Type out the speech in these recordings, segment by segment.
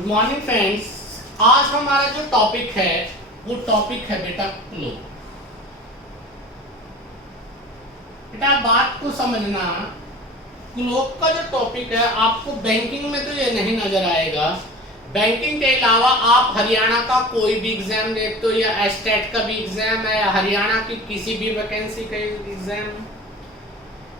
Good morning friends. आज हमारा जो टॉपिक है वो टॉपिक है बेटा क्लोक। बेटा बात को समझना, क्लोक का जो टॉपिक है आपको बैंकिंग में तो ये नहीं नजर आएगा। बैंकिंग के अलावा आप हरियाणा का कोई भी एग्जाम देखते हो या स्टेट का भी एग्जाम है या हरियाणा की किसी भी वैकेंसी का एग्जाम,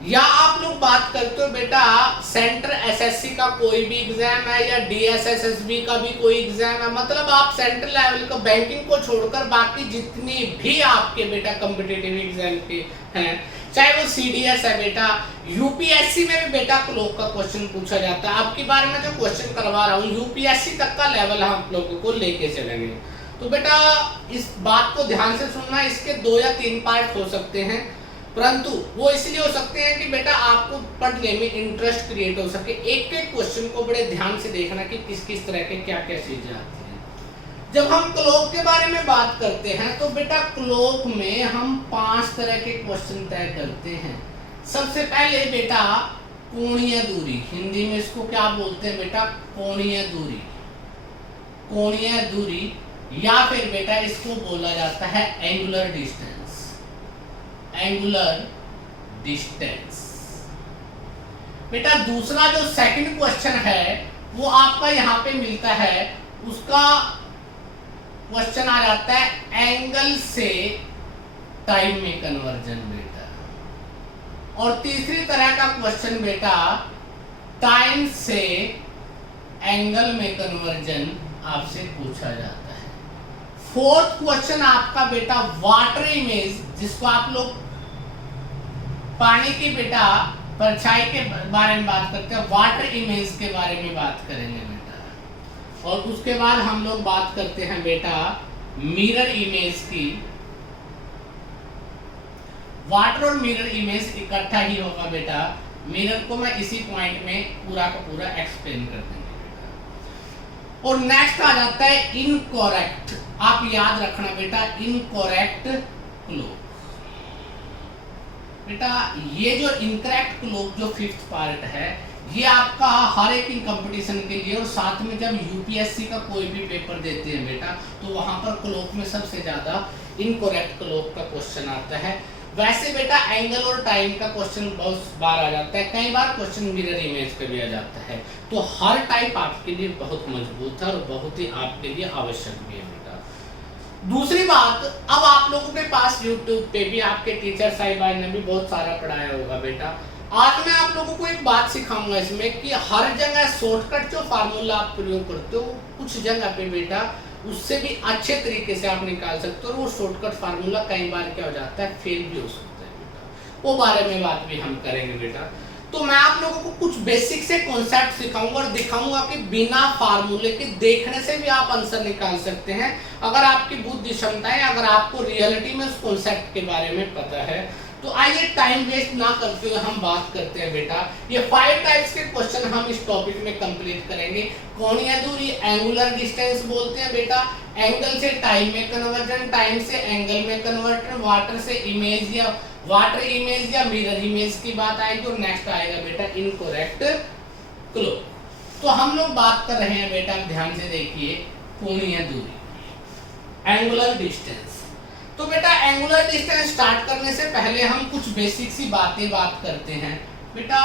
या आप लोग बात करते हो बेटा सेंटर एसएससी का कोई भी एग्जाम है या डीएसएसएसबी का भी कोई एग्जाम है, मतलब आप सेंट्रल लेवल का बैंकिंग को छोड़कर बाकी जितनी भी आपके बेटा कॉम्पिटिटिव एग्जाम के हैं, चाहे वो सीडीएस है बेटा, यूपीएससी में भी बेटा क्लोक का क्वेश्चन पूछा जाता है। अब की बार मैं जो क्वेश्चन करवा रहा हूँ यूपीएससी तक का लेवल हम लोगों को लेके चलेंगे। तो बेटा इस बात को ध्यान से सुनना, इसके 2 या 3 पार्ट हो सकते हैं, परंतु वो इसलिए हो सकते हैं कि बेटा आपको पढ़ने में इंटरेस्ट क्रिएट हो सके। एक एक क्वेश्चन को बड़े ध्यान से देखना कि किस किस तरह के क्या क्या चीजें आती हैं। जब हम क्लोक के बारे में बात करते हैं तो बेटा क्लोक में हम 5 तरह के क्वेश्चन तय करते हैं। सबसे पहले बेटा कोणीय दूरी, हिंदी में इसको क्या बोलते हैं बेटा, कोणीय दूरी। कोणीय दूरी या फिर बेटा इसको बोला जाता है एंगुलर डिस्टेंस। Angular distance. बेटा दूसरा जो सेकंड क्वेश्चन है वो आपका यहां पे मिलता है, उसका क्वेश्चन आ जाता है एंगल से टाइम में कन्वर्जन बेटा। और तीसरी तरह का क्वेश्चन बेटा टाइम से एंगल में कन्वर्जन आपसे पूछा जाता है। फोर्थ क्वेश्चन आपका बेटा वाटर इमेज, जिसको आप लोग पानी की बेटा परछाई के बारे में बात करते हैं, वाटर इमेज के बारे में बात करेंगे बेटा। और उसके बाद हम लोग बात करते हैं बेटा मिरर इमेज की। वाटर और मिरर इमेज इकट्ठा ही होगा बेटा, मिरर को मैं इसी पॉइंट में पूरा का पूरा एक्सप्लेन कर देंगे बेटा। और नेक्स्ट आ जाता है इनकरेक्ट। आप याद रखना बेटा इनकरेक्ट क्लोक। बेटा ये जो इनकरेक्ट क्लोक जो 5th पार्ट है ये आपका हर एक कंपटीशन के लिए, और साथ में जब यूपीएससी का कोई भी पेपर देते हैं बेटा तो वहां पर क्लोक में सबसे ज्यादा इनकरेक्ट क्लोक का क्वेश्चन आता है। वैसे बेटा एंगल और टाइम का क्वेश्चन बहुत बार आ जाता है, कई बार क्वेश्चन मिरर इमेज का भी आ जाता है। तो हर टाइप आपके लिए बहुत मजबूत है और बहुत ही आपके लिए आवश्यक भी है बेटा। दूसरी बात, अब आप लोगों के पास YouTube पे भी आपके टीचर साहिबान ने भी बहुत सारा पढ़ाया होगा बेटा। आज मैं आप लोगों को एक बात सिखाऊंगा इसमें कि हर जगह शॉर्टकट जो फार्मूला आप प्रयोग करते हो कुछ जगह पे बेटा उससे भी अच्छे तरीके से आप निकाल सकते हो, और वो शॉर्टकट फार्मूला कई बार क्या हो जाता है, फेल भी हो सकता है बेटा। वो बारे में बात भी हम करेंगे बेटा। तो मैं आप लोगों को कुछ बेसिक से कॉन्सेप्ट सिखाऊंगा और दिखाऊंगा कि बिना फार्मूले के देखने से भी आप आंसर निकाल सकते हैं, अगर आपकी बुद्धि क्षमता है, अगर आपको रियलिटी में उस कॉन्सेप्ट के बारे में पता है। तो आइए टाइम वेस्ट ना करते हुए हम बात करते हैं बेटा। ये 5 टाइप्स के क्वेश्चन हम इस टॉपिक में कंप्लीट करेंगे। कोणीय दूरी एंगुलर डिस्टेंस बोलते हैं बेटा, एंगल से टाइम में कन्वर्जन, टाइम से एंगल में कन्वर्जन, वाटर से इमेज या वाटर इमेज या मिरर इमेज की बात आएगी, और नेक्स्ट आएगा बेटा इनकरेक्ट क्लोक। तो हम लोग बात कर रहे हैं बेटा, ध्यान से देखिए, कोणीय दूरी एंगुलर डिस्टेंस। तो बेटा एंगुलर डिस्टेंस स्टार्ट करने से पहले हम कुछ बेसिक सी बात करते हैं बेटा।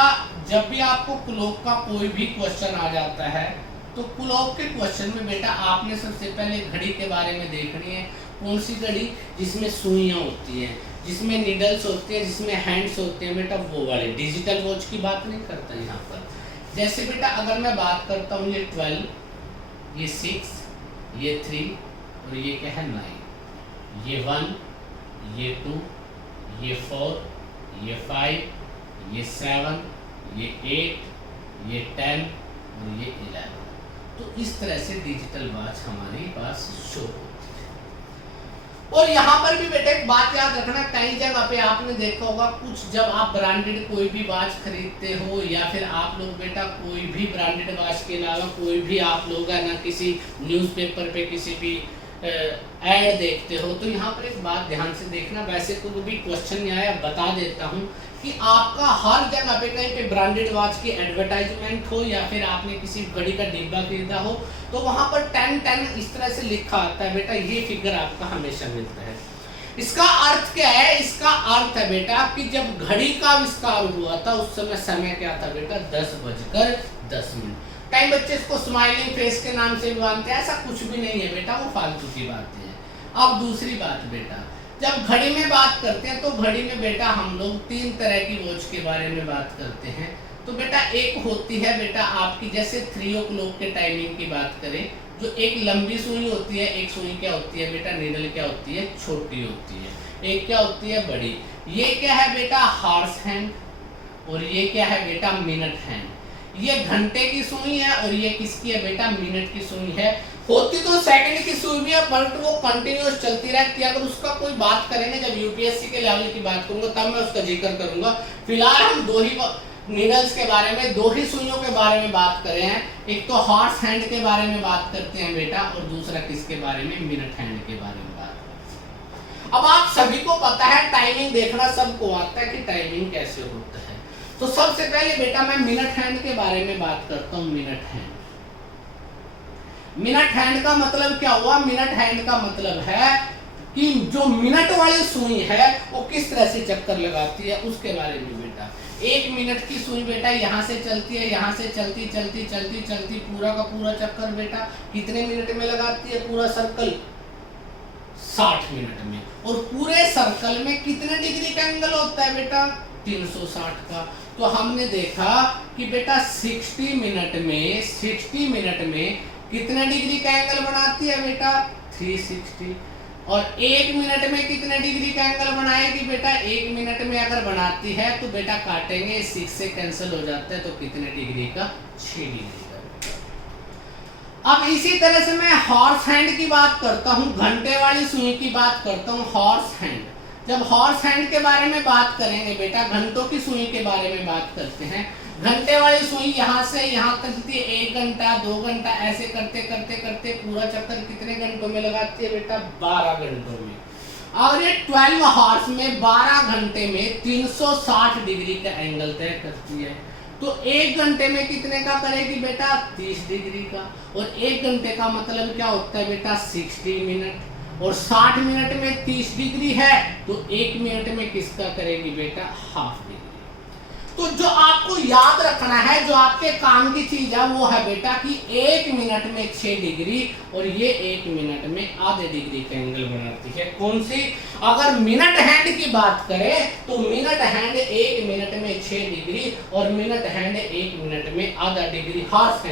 जब भी आपको क्लोक का कोई भी क्वेश्चन आ जाता है तो क्लोक के क्वेश्चन में बेटा आपने सबसे पहले घड़ी के बारे में देखनी है। कौन सी घड़ी? जिसमें सुइयां होती हैं, जिसमें निडल्स होते हैं, जिसमें हैंड्स होते हैं बेटा, वो वाले। डिजिटल वॉच की बात नहीं करता यहाँ पर। जैसे बेटा अगर मैं बात करता हूँ ये 12, ये 6, ये 3 और ये क्या है 9, ये 1, ये 2, ये 4, ये 5, ये 7, ये 8, ये 10 और ये 11। तो इस तरह से डिजिटल वॉच हमारे पास शो होती है। और यहाँ पर भी बेटा एक बात याद रखना, कई जगह पे आपने देखा होगा कुछ, जब आप ब्रांडेड कोई भी वॉच खरीदते हो या फिर आप लोग बेटा कोई भी ब्रांडेड वॉच के अलावा कोई भी आप लोग है ना किसी न्यूज़पेपर पे किसी भी ऐड देखते हो, तो यहाँ पर एक बात ध्यान से देखना। वैसे कोई भी क्वेश्चन नहीं आया, बता देता हूँ कि आपका हर जगह पे कहीं पे ब्रांडेड वॉच की एडवर्टाइजमेंट हो या फिर आपने किसी घड़ी का डिब्बा खरीदा हो तो वहां पर 10 इस तरह से लिखा आता है बेटा, ये फिगर आपका हमेशा मिलता है। इसका अर्थ क्या है? इसका अर्थ है बेटा कि जब घड़ी का आविष्कार हुआ था उस समय क्या था बेटा? 10:10। कई बच्चे इसको स्माइलिंग फेस के नाम से भी जानते हैं, ऐसा कुछ भी नहीं है बेटा, वो फालतू की बातें हैं। अब दूसरी बात बेटा, जब घड़ी में बात करते हैं तो घड़ी में बेटा हम लोग 3 तरह की वॉच के बारे में बात करते हैं। तो बेटा एक होती है बेटा आपकी, जैसे 3 o'clock के टाइमिंग की बात करें, जो एक लंबी सुई होती है, एक सुई क्या होती है बेटा? नीडल क्या होती है? छोटी होती है। एक क्या होती है? बड़ी। ये क्या है बेटा? Horse hand. और ये क्या है बेटा? Minute hand. ये घंटे की सुई है और ये किसकी है बेटा? मिनट की सुई है। होती तो सेकंड की सुई भी है बट वो कंटिन्यूअस चलती रहती है। अगर उसका कोई बात करेंगे, जब यूपीएससी के लेवल की बात करूंगा तब मैं उसका जिक्र करूंगा। फिलहाल हम 2 ही नीडल्स के बारे में, 2 ही सुइयों के बारे में बात कर रहे हैं। एक तो हॉर्स हैंड के बारे में बात करते हैं बेटा, और दूसरा किसके बारे में? मिनट हैंड के बारे में बात करते हैं। अब आप सभी को पता है, टाइमिंग देखना सबको आता है कि टाइमिंग कैसे होता है। तो सबसे पहले बेटा मैं मिनट हैंड के बारे में बात करता हूँ। मिनट हैंड, मिनट हैंड का मतलब क्या हुआ? मिनट हैंड का मतलब है कि जो मिनट वाली सुई है वो किस तरह से चक्कर लगाती है, उसके बारे में बेटा। 1 मिनट की सुई बेटा यहाँ से चलती है, यहाँ से चलती चलती चलती चलती पूरा का पूरा चक्कर बेटा कितने मिनट में लगाती है? पूरा सर्कल 60 मिनट में। और पूरे सर्कल में कितने डिग्री का एंगल होता है बेटा? 360 का। तो हमने देखा कि बेटा 60 मिनट में कितने डिग्री का एंगल बनाती है बेटा? 360। और 1 मिनट में कितने डिग्री का एंगल बनाएगी बेटा? 1 मिनट में अगर बनाती है तो बेटा काटेंगे, 6 से कैंसिल हो जाता है, तो कितने डिग्री का? 6 डिग्री का। अब इसी तरह से मैं हॉर्स हैंड की बात करता हूँ, घंटे वाली सुई की बात करता हूँ। हॉर्स हैंड, जब हॉर्स हैंड के बारे में बात करेंगे बेटा, घंटों की सुई के बारे में बात करते हैं। घंटे वाली सुई यहाँ से यहाँ तक चलती है, 1 घंटा 2 घंटा ऐसे करते करते करते पूरा चक्कर कितने घंटों में लगाती है बेटा? 12 घंटों में। और ये 12 हॉर्स में 12 घंटे में 360 डिग्री का एंगल तय करती है। तो 1 घंटे में कितने का करेगी बेटा? 30 डिग्री का। और 1 घंटे का मतलब क्या होता है बेटा? 60 मिनट। और 60 मिनट में 30 डिग्री है तो 1 मिनट में किसका करेगी बेटा? Half degree. तो जो आपको याद रखना है, जो आपके काम की चीज है वो है बेटा कि 1 मिनट में 6 डिग्री और ये 1 मिनट में आधे डिग्री का एंगल बनाती है। कौन सी? अगर मिनट हैंड की बात करें तो मिनट हैंड 1 मिनट में 6 डिग्री और मिनट हैंड 1 मिनट में आधा डिग्री। हॉर्स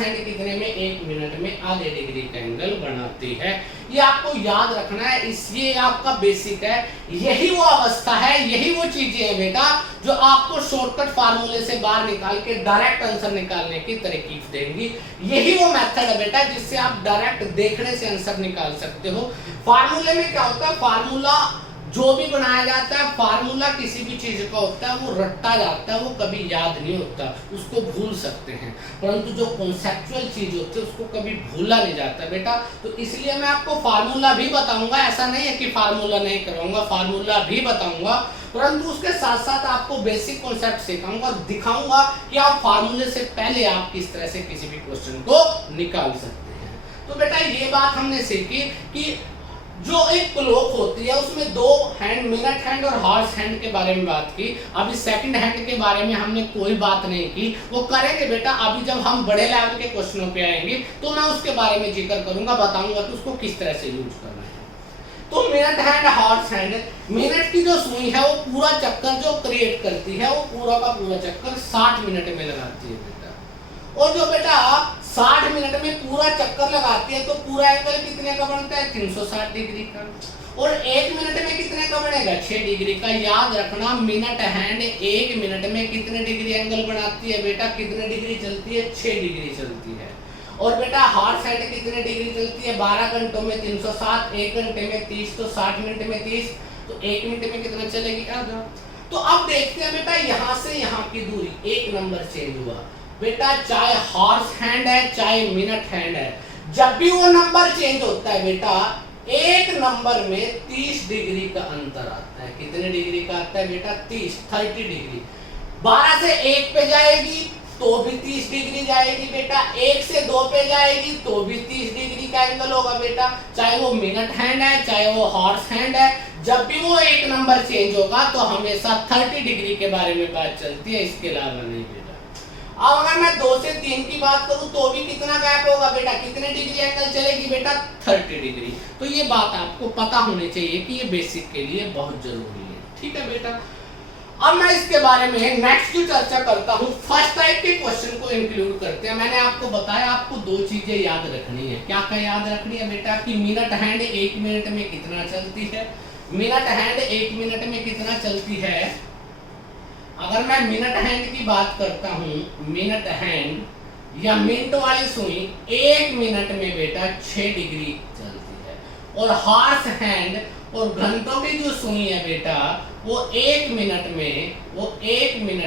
हैंड कितने में? 1 मिनट में आधे डिग्री का एंगल बनाती है। ये आपको याद रखना है, इसलिए आपका बेसिक है। यही वो अवस्था है, यही वो चीजें हैं बेटा जो आपको शॉर्टकट फार्मूले से बाहर निकाल के डायरेक्ट आंसर निकालने की तरकीब देंगी। यही वो मेथड है बेटा जिससे आप डायरेक्ट देखने से आंसर निकाल सकते हो। फार्मूले में क्या होता है? फार्मूला जो भी बनाया जाता है, फार्मूला किसी भी चीज का होता है वो रट्टा जाता है, वो कभी याद नहीं होता, उसको भूल सकते हैं। परंतु जो कॉन्सेप्चुअल चीज होती है उसको कभी भूला नहीं जाता बेटा। तो इसलिए मैं आपको फार्मूला भी बताऊंगा, ऐसा नहीं है कि फार्मूला नहीं कराऊंगा, फार्मूला भी बताऊंगा, परंतु उसके साथ साथ आपको बेसिक कॉन्सेप्ट सिखाऊंगा और दिखाऊंगा कि आप फार्मूले से पहले आप किस तरह से किसी भी क्वेश्चन को निकाल सकते हैं। तो बेटा ये बात हमने सीखी कि जो एक क्लॉक होती है उसमें 2 हैंड, मिनट हैंड और हॉर्स हैंड के बारे में बात की। अभी सेकंड हैंड के बारे में हमने कोई बात नहीं की, वो करेंगे बेटा अभी जब हम बड़े लेवल के क्वेश्चनों पे आएंगे तो मैं उसके बारे में जिक्र करूंगा, बताऊंगा कि उसको किस तरह से यूज करना है। तो minute hand, horse hand, minute की जो सुई है वो पूरा चक्कर जो क्रिएट करती है वो पूरा का पूरा चक्कर 60 मिनट में लगाती है बेटा। और जो बेटा 60 मिनट में पूरा चक्कर लगाती है तो पूरा एंगल कितने का बनता है? 360 डिग्री का। और 1 मिनट में कितने का बनेगा? 6 डिग्री का। याद रखना, मिनट हैंड 1 मिनट में कितने डिग्री एंगल बनाती है बेटा? कितने डिग्री चलती है? 6 डिग्री चलती है। और बेटा हॉर्स हैंड कितने डिग्री चलती है? 12 घंटों में 360, 1 घंटे में 30, तो 60 मिनट में 30, तो 1 मिनट में कितना चलेगी? आधा। तो अब देखते हैं बेटा यहाँ से यहाँ की दूरी 1 नंबर चेंज हुआ बेटा, चाहे हॉर्स हैंड है चाहे मिनट हैंड है, जब भी वो नंबर चेंज होता है बेटा एक नंबर में 30 डिग्री का अंतर आता है। कितने डिग्री का आता है बेटा? 30 डिग्री। 12 से 1 पे जाएगी तो भी 30 डिग्री जाएगी बेटा, 1 से 2 पे जाएगी तो भी 30 डिग्री का एंगल होगा बेटा, चाहे वो मिनट हैंड है चाहे वो हॉर्स हैंड है, जब भी वो एक नंबर चेंज होगा तो हमेशा 30 डिग्री के बारे में बात चलती है, इसके अलावा नहीं बेटा। अब अगर मैं 2 से 3 की बात करूं तो भी कितना गैप होगा बेटा? कितने डिग्री एंगल चलेगी बेटा? 30 डिग्री। तो ये बात आपको पता होनी चाहिए कि ये बेसिक के लिए बहुत जरूरी है, ठीक है बेटा। अब मैं इसके बारे में नेक्स्ट की चर्चा करता हूँ। फर्स्ट टाइप के क्वेश्चन को इंक्लूड करते हैं। मैंने आपको बताया आपको 2 चीजें याद रखनी है। क्या क्या याद रखनी है बेटा? कि मिनट हैंड 1 मिनट में कितना चलती है, मिनट हैंड 1 मिनट में कितना चलती है। अगर मैं मिनट हैंड की बात करता हूँ, मिनट हैंड या मिनट वाली सुई 1 मिनट में बेटा 6 डिग्री चलती है, और हॉर्स हैंड और घंटों की जो सुई है बेटा वो 1 मिनट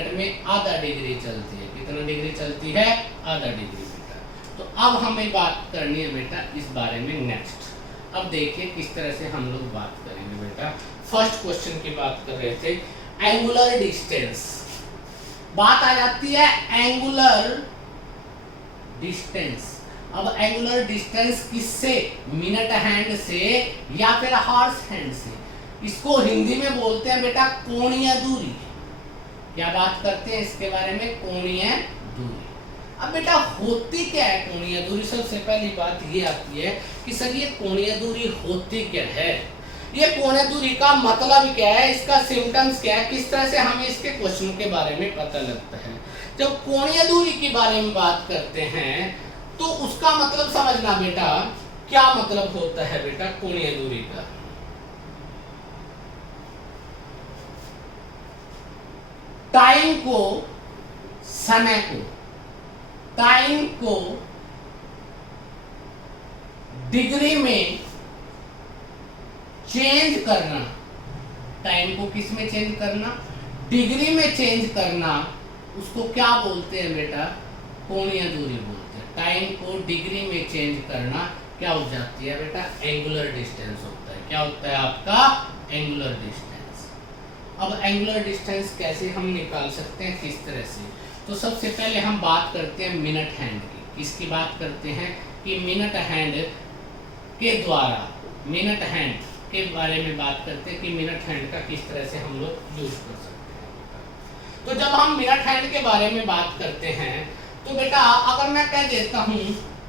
में आधा डिग्री चलती है। कितना डिग्री चलती है? आधा डिग्री बेटा। तो अब हमें बात करनी है बेटा इस बारे में नेक्स्ट। अब देखिए किस तरह से हम लोग बात करेंगे बेटा। फर्स्ट क्वेश्चन की बात कर रहे थे, एंगुलर डिस्टेंस। बात आ जाती है एंगुलर डिस्टेंस। अब एंगुलर डिस्टेंस किससे? मिनट हैंड से या फिर हॉर्स हैंड से। इसको हिंदी में बोलते हैं बेटा कोणीय दूरी। क्या बात करते हैं इसके बारे में? कोणीय दूरी। अब बेटा होती क्या है कोणीय दूरी? सबसे पहली बात ये आती है कि सर ये कोणीय दूरी होती क्या है, ये कोणीय दूरी का मतलब क्या है, इसका सिम्टम्स क्या है, किस तरह से हमें इसके क्वेश्चन के बारे में पता लगता है। जब कोणीय दूरी के बारे में बात करते हैं तो उसका मतलब समझना बेटा, क्या मतलब होता है बेटा कोणीय दूरी का। टाइम को, समय को, टाइम को डिग्री में चेंज करना, टाइम को किस में चेंज करना? डिग्री में चेंज करना, उसको क्या बोलते हैं बेटा? कोणीय दूरी बोलते हैं। टाइम को डिग्री में चेंज करना क्या हो जाती है बेटा? एंगुलर डिस्टेंस होता है। क्या होता है आपका? Angular distance. अब एंगुलर डिस्टेंस कैसे हम निकाल सकते हैं, किस तरह से? तो सबसे पहले हम बात करते हैं मिनट हैंड की। किसकी बात करते हैं? कि मिनट हैंड के द्वारा, मिनट हैंड के बारे में बात करते हैं कि मिनट हैंड का किस तरह से हम लोग यूज कर सकते हैं। तो जब हम मिनट हैंड के बारे में बात करते हैं तो बेटा अगर मैं कह देता हूं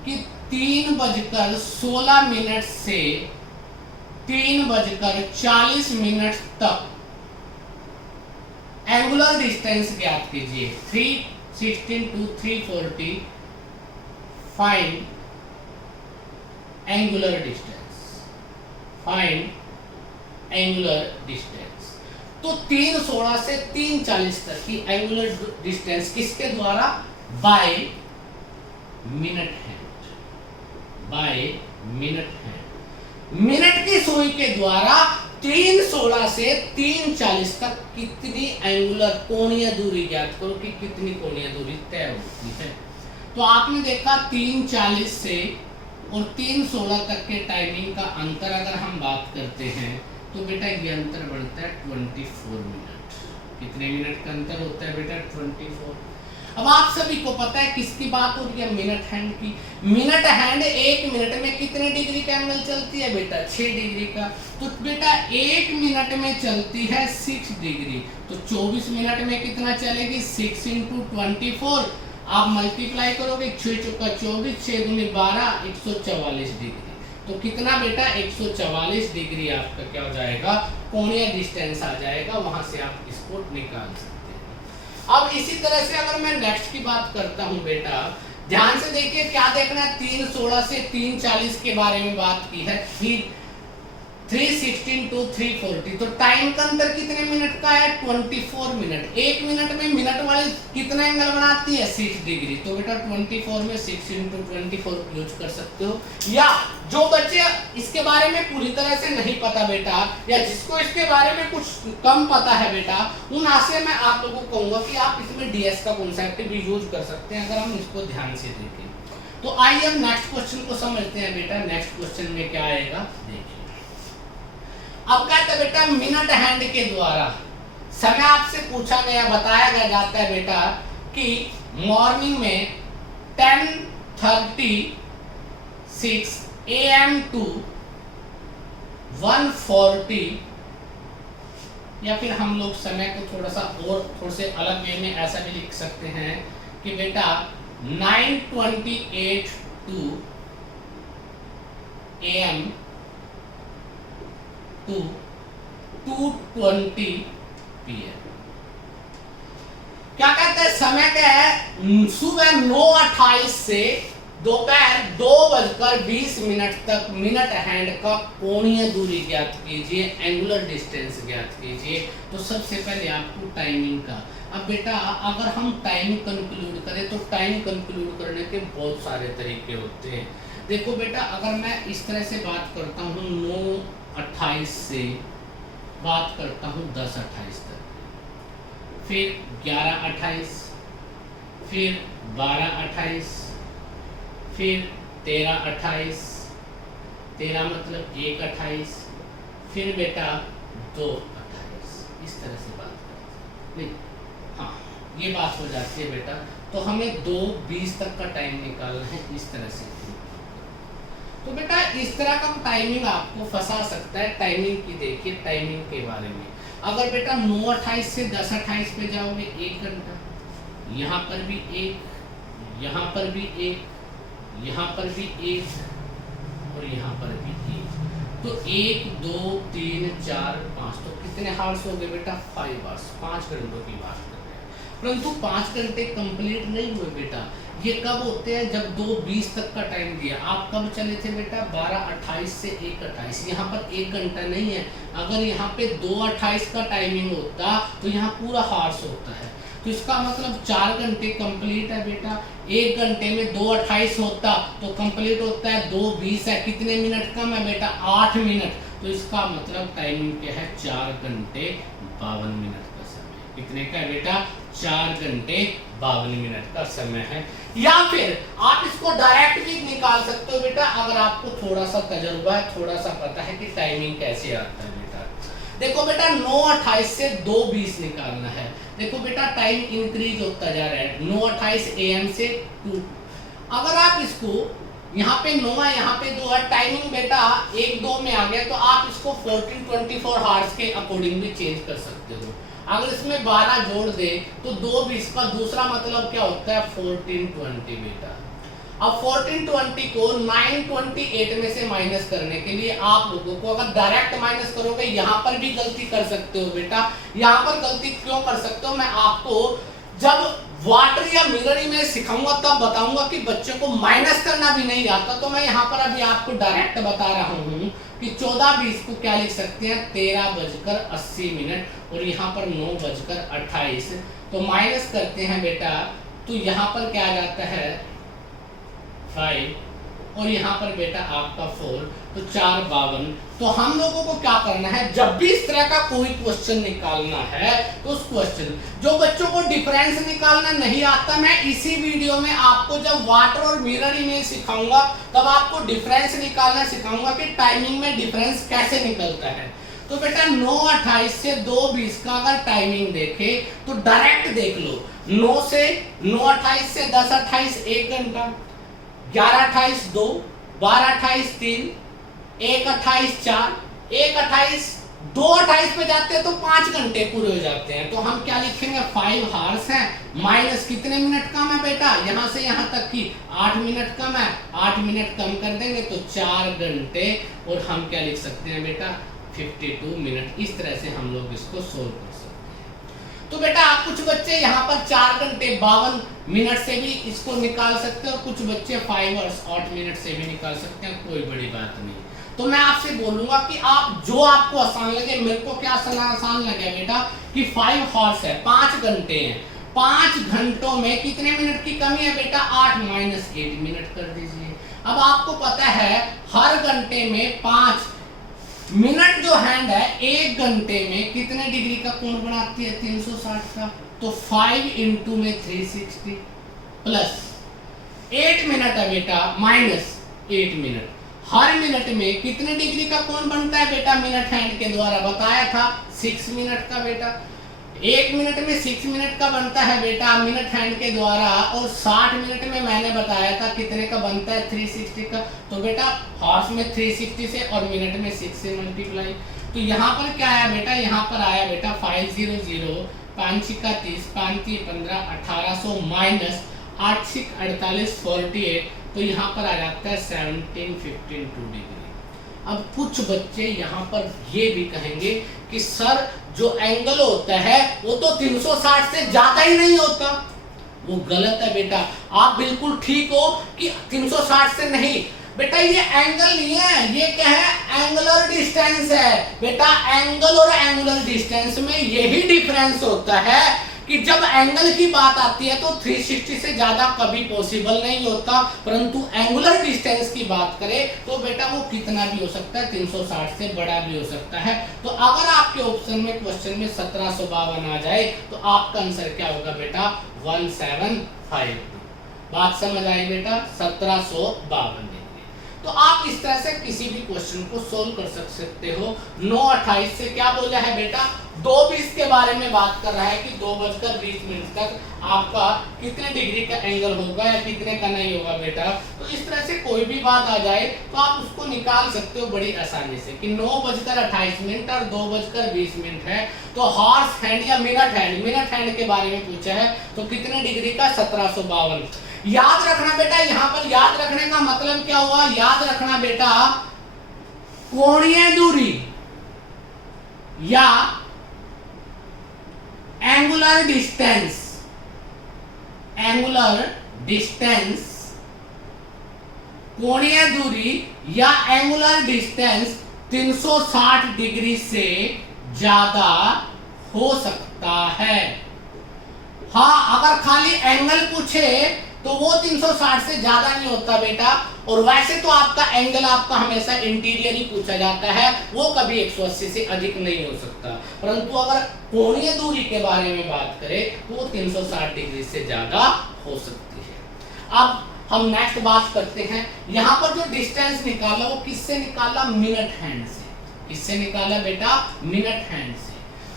कि 3:16 से 3:40 तक एंगुलर डिस्टेंस ज्ञात कीजिए। 316 to 340 find angular distance, find angular distance. तो 3:16 से 3:40 तक की एंगुलर डिस्टेंस किसके द्वारा? By minute hand, by minute hand. Minute की सुई के द्वारा 3:16 से 3:40 तक कितनी एंगुलर कोणीय दूरी ज्ञात करो कि कितनी कोणीय दूरी तय होती है। तो आपने देखा 3:40 से और 3:16 तक के टाइमिंग का अंतर अगर हम बात करते हैं तो बेटा ये अंतर बढ़ता है 24 मिनट। कितने मिनट का अंतर होता है बेटा? 24। अब आप सभी को पता है किसकी बात हो रही है? मिनट हैंड की। मिनट हैंड 1 मिनट में कितने डिग्री का एंगल चलती है बेटा? 6 डिग्री का। तो बेटा 1 मिनट में चलती है 6 डिग्री, तो 24 मिनट में कितना चलेगी? 6 × 24। आप मल्टीप्लाई करोगे, 6 चौका 24, 6 दूनी 12, 144 डिग्री। तो कितना बेटा? 144 डिग्री आपका क्या हो जाएगा? कोणीय डिस्टेंस आ जाएगा। वहां से आप इसको निकाल सकते हैं। अब इसी तरह से अगर मैं नेक्स्ट की बात करता हूं बेटा, ध्यान से देखिए क्या देखना है। 3:16 से 3:40 के बारे में बात की है, 316 to 340। तो टाइम का अंतर कितने मिनट का है? 24 मिनट। 1 मिनट में मिनट वाली कितना एंगल बनाती है? 6 डिग्री। तो बेटा 24 में 6 × 24 यूज कर सकते हो। या जो बच्चे इसके बारे में पूरी तरह से नहीं पता बेटा, या जिसको इसके बारे में कुछ कम पता है बेटा, उन आशय मैं आप लोगों को कहूंगा कि आप इसमें डीएस का कॉन्सेप्ट भी यूज कर सकते हैं अगर हम इसको ध्यान से देखें। तो आइए हम नेक्स्ट क्वेश्चन को समझते हैं बेटा। नेक्स्ट क्वेश्चन में क्या आएगा देखिए। अब कहते हैं बेटा मिनट हैंड के द्वारा समय आपसे पूछा गया, बताया गया जाता है बेटा कि मॉर्निंग में 10:36 AM टू 1:40, या फिर हम लोग समय को थोड़ा सा और थोड़े से अलग वे में ऐसा भी लिख सकते हैं कि बेटा 9:28 टू AM टू 2:20 PM। क्या कहते हैं समय क्या है, सुबह 9:28 से दोपहर 2:20 तक मिनट हैंड का कोणीय दूरी ज्ञात कीजिए, एंगुलर डिस्टेंस ज्ञात कीजिए। तो सबसे पहले आपको टाइमिंग का, अब बेटा अगर हम टाइम कंक्लूड करें तो टाइम कंक्लूड करने के बहुत सारे तरीके होते हैं। देखो बेटा अगर मैं इस तरह से बात करता हूँ 9:28 से बात करता हूँ 10:28 तक, फिर 11:28, फिर 12:28, फिर 13:28, 13 मतलब 1:28, फिर बेटा 2:28, इस तरह से बात करते हैं। हाँ ये बात हो जाती है बेटा। तो हमें 2:20 तक का टाइम निकालना है, इस तरह से। तो बेटा इस तरह का टाइमिंग आपको फंसा सकता है। टाइमिंग की देखिए, टाइमिंग के बारे में अगर बेटा 9:28 से 10:28 पे जाओगे 1 घंटा, यहाँ पर भी 1, यहाँ पर भी 1, यहाँ पर भी 1 और यहाँ पर भी 1। तो 1 2 3 4 5, तो कितने हार्स हो गए बेटा 5 हार्स, 5 घंटों की बात कर रहे हैं। परंतु 5 घंटे कंप्लीट नहीं हुए बेटा, ये कब होते हैं जब 2:20 तक का टाइम दिया। आप कब चले थे बेटा 12:28 से 1:28, यहाँ पर 1 घंटा नहीं है। अगर यहाँ पे 2:28 का टाइमिंग होता तो यहाँ पूरा हार्स होता है, तो इसका मतलब 4 घंटे कंप्लीट है बेटा। 1 घंटे में 2:28 होता तो कंप्लीट होता है 2:20 है, कितने मिनट कम है बेटा 8 मिनट। तो इसका मतलब टाइमिंग क्या है 4 घंटे 52 मिनट का समय। कितने का है बेटा 4 घंटे 52 मिनट का समय है। या फिर आप इसको डायरेक्ट भी निकाल सकते हो बेटा, अगर आपको थोड़ा सा तजुर्बा है, थोड़ा सा पता है कि टाइमिंग कैसे आता है बेटा। देखो बेटा 9:28 से 2:20 निकालना है। देखो बेटा टाइम इंक्रीज होता जा रहा है 9:28 AM से 2। अगर आप इसको यहाँ पे 9 है, यहाँ पे 2 है, टाइमिंग बेटा 1-2 में आ गया, तो आप इसको 14-24 हार्स के अकॉर्डिंग भी चेंज कर सकते हो। अगर इसमें 12 जोड़ दे तो 2:20 का दूसरा मतलब क्या होता है 14:20 बेटा। अब 14:20 को 9:28 में से माइनस करने के लिए आप लोगों को अगर डायरेक्ट माइनस करोगे, यहाँ पर भी गलती कर सकते हो बेटा। यहाँ पर गलती क्यों कर सकते हो, मैं आपको जब वाटर या मिररी में सिखाऊंगा तब बताऊंगा कि बच्चों को माइनस करना भी नहीं आता। तो मैं यहाँ पर अभी आपको डायरेक्ट बता रहा हूँ कि 14:20 को क्या लिख सकते हैं 13:80 और यहाँ पर 9:28। तो माइनस करते हैं बेटा, तो यहाँ पर क्या आ जाता है 5 और यहाँ पर बेटा आपका 4, तो 4:52। तो हम लोगों को क्या करना है, जब भी इस तरह का कोई क्वेश्चन निकालना है तो उस क्वेश्चन, जो बच्चों को डिफरेंस निकालना नहीं आता, मैं इसी वीडियो में आपको जब वाटर और मिरर इमेज सिखाऊंगा तब आपको डिफरेंस निकालना सिखाऊंगा कि टाइमिंग में डिफरेंस कैसे निकलता है। तो बेटा 9:28 से 2:20 का अगर टाइमिंग देखे तो डायरेक्ट देख लो, 9:28 से 10:28 1 घंटा, 11:28 2, 12:28 3, 1:28 4, 1:28 2:28 पे जाते हैं तो 5 घंटे पूरे हो जाते हैं। तो हम क्या लिखेंगे 5 हार्स हैं, माइनस कितने मिनट कम है बेटा, यहाँ से यहाँ तक की 8 मिनट कम है, 8 मिनट कम कर देंगे तो 4 घंटे और हम क्या लिख सकते हैं बेटा 52 मिनट। इस तरह से हम लोग इसको सोल्व कर सकते हैं। तो बेटा आप कुछ बच्चे यहाँ पर 4 घंटे 52 मिनट से भी इसको निकाल सकते हैं और कुछ बच्चे 5 और 8 मिनट से भी निकाल सकते हैं, कोई बड़ी बात नहीं। तो मैं आपसे बोलूंगा कि आप जो आपको आसान लगे, मेरे को क्या आसान लगे बेटा कि 5 हॉर्स है, 5 घंटे हैं, 5 घंटों में कितने मिनट की कमी है बेटा 8 माइनस 8 मिनट कर दीजिए। अब आपको पता है हर घंटे में 5 मिनट जो हैंड है 1 घंटे में कितने डिग्री का कोण बनाती है 360 का। तो 5 इंटू में 360 प्लस 8 मिनट है बेटा माइनस 8 मिनट, हर मिनट में कितने डिग्री का कोण बनता है बेटा मिनट हैंड के द्वारा, बताया था 6 मिनट का बेटा। 1 मिनट में 6 मिनट का बनता है बेटा मिनट हैंड के द्वारा, और 60 मिनट में मैंने बताया था कितने का बनता है 360 का। तो बेटा हॉर्स में 360 से और मिनट में 6 से मल्टीप्लाई। तो यहाँ पर क्या आया बेटा, यहाँ पर आया बेटा 500, 5 का 30, 5 15, 1800 माइनस 8 48 48, तो यहाँ पर आ जाता है 1752 डिग्री। अब कुछ बच्चे यहाँ पर ये भी कहेंगे कि सर जो एंगल होता है वो तो 360 से ज्यादा ही नहीं होता। वो गलत है बेटा, आप बिल्कुल ठीक हो कि 360 से नहीं। बेटा ये एंगल नहीं है, ये क्या है, एंगुलर डिस्टेंस है बेटा। एंगल और एंगुलर डिस्टेंस में यही डिफरेंस होता है कि जब एंगल की बात आती है तो 360 से ज्यादा कभी पॉसिबल नहीं होता, परंतु एंगुलर डिस्टेंस की बात करें तो बेटा वो कितना भी हो सकता है, 360 से बड़ा भी हो सकता है। तो अगर आपके ऑप्शन में क्वेश्चन में 1752 आ जाए तो आपका आंसर क्या होगा बेटा, 1752। बात समझ आई बेटा, 1752। तो आप इस तरह से किसी भी क्वेश्चन को सोल्व कर सकते हो। 9:28 से क्या बोला है बेटा, 2:20 के बारे में बात कर रहा है कि 2:20 तक आपका कितने डिग्री का एंगल होगा या कितने का नहीं होगा बेटा। तो इस तरह से कोई भी बात आ जाए तो आप उसको निकाल सकते हो बड़ी आसानी से कि 9:28 और 2:20 है, तो हॉर्स हैंड या मिनट हैंड के बारे में पूछा है तो कितने डिग्री का, 1752। याद रखना बेटा, यहाँ पर याद रखने का मतलब क्या हुआ, याद रखना बेटा कोणीय दूरी या एंगुलर डिस्टेंस, कोणीय दूरी या एंगुलर डिस्टेंस 360 डिग्री से ज्यादा हो सकता है। हाँ, अगर खाली एंगल पूछे तो वो 360 से ज्यादा नहीं होता बेटा। और वैसे तो आपका एंगल आपका हमेशा इंटीरियर ही पूछा जाता है, वो कभी 180 से अधिक नहीं हो सकता, परंतु अगर कोणीय दूरी के बारे में बात करें तो वो 360 डिग्री से ज्यादा हो सकती है। अब हम नेक्स्ट बात करते हैं, यहाँ पर जो डिस्टेंस निकाला वो किससे निकाला, मिनट हैंड से। किससे निकाला बेटा, मिनट हैंड से।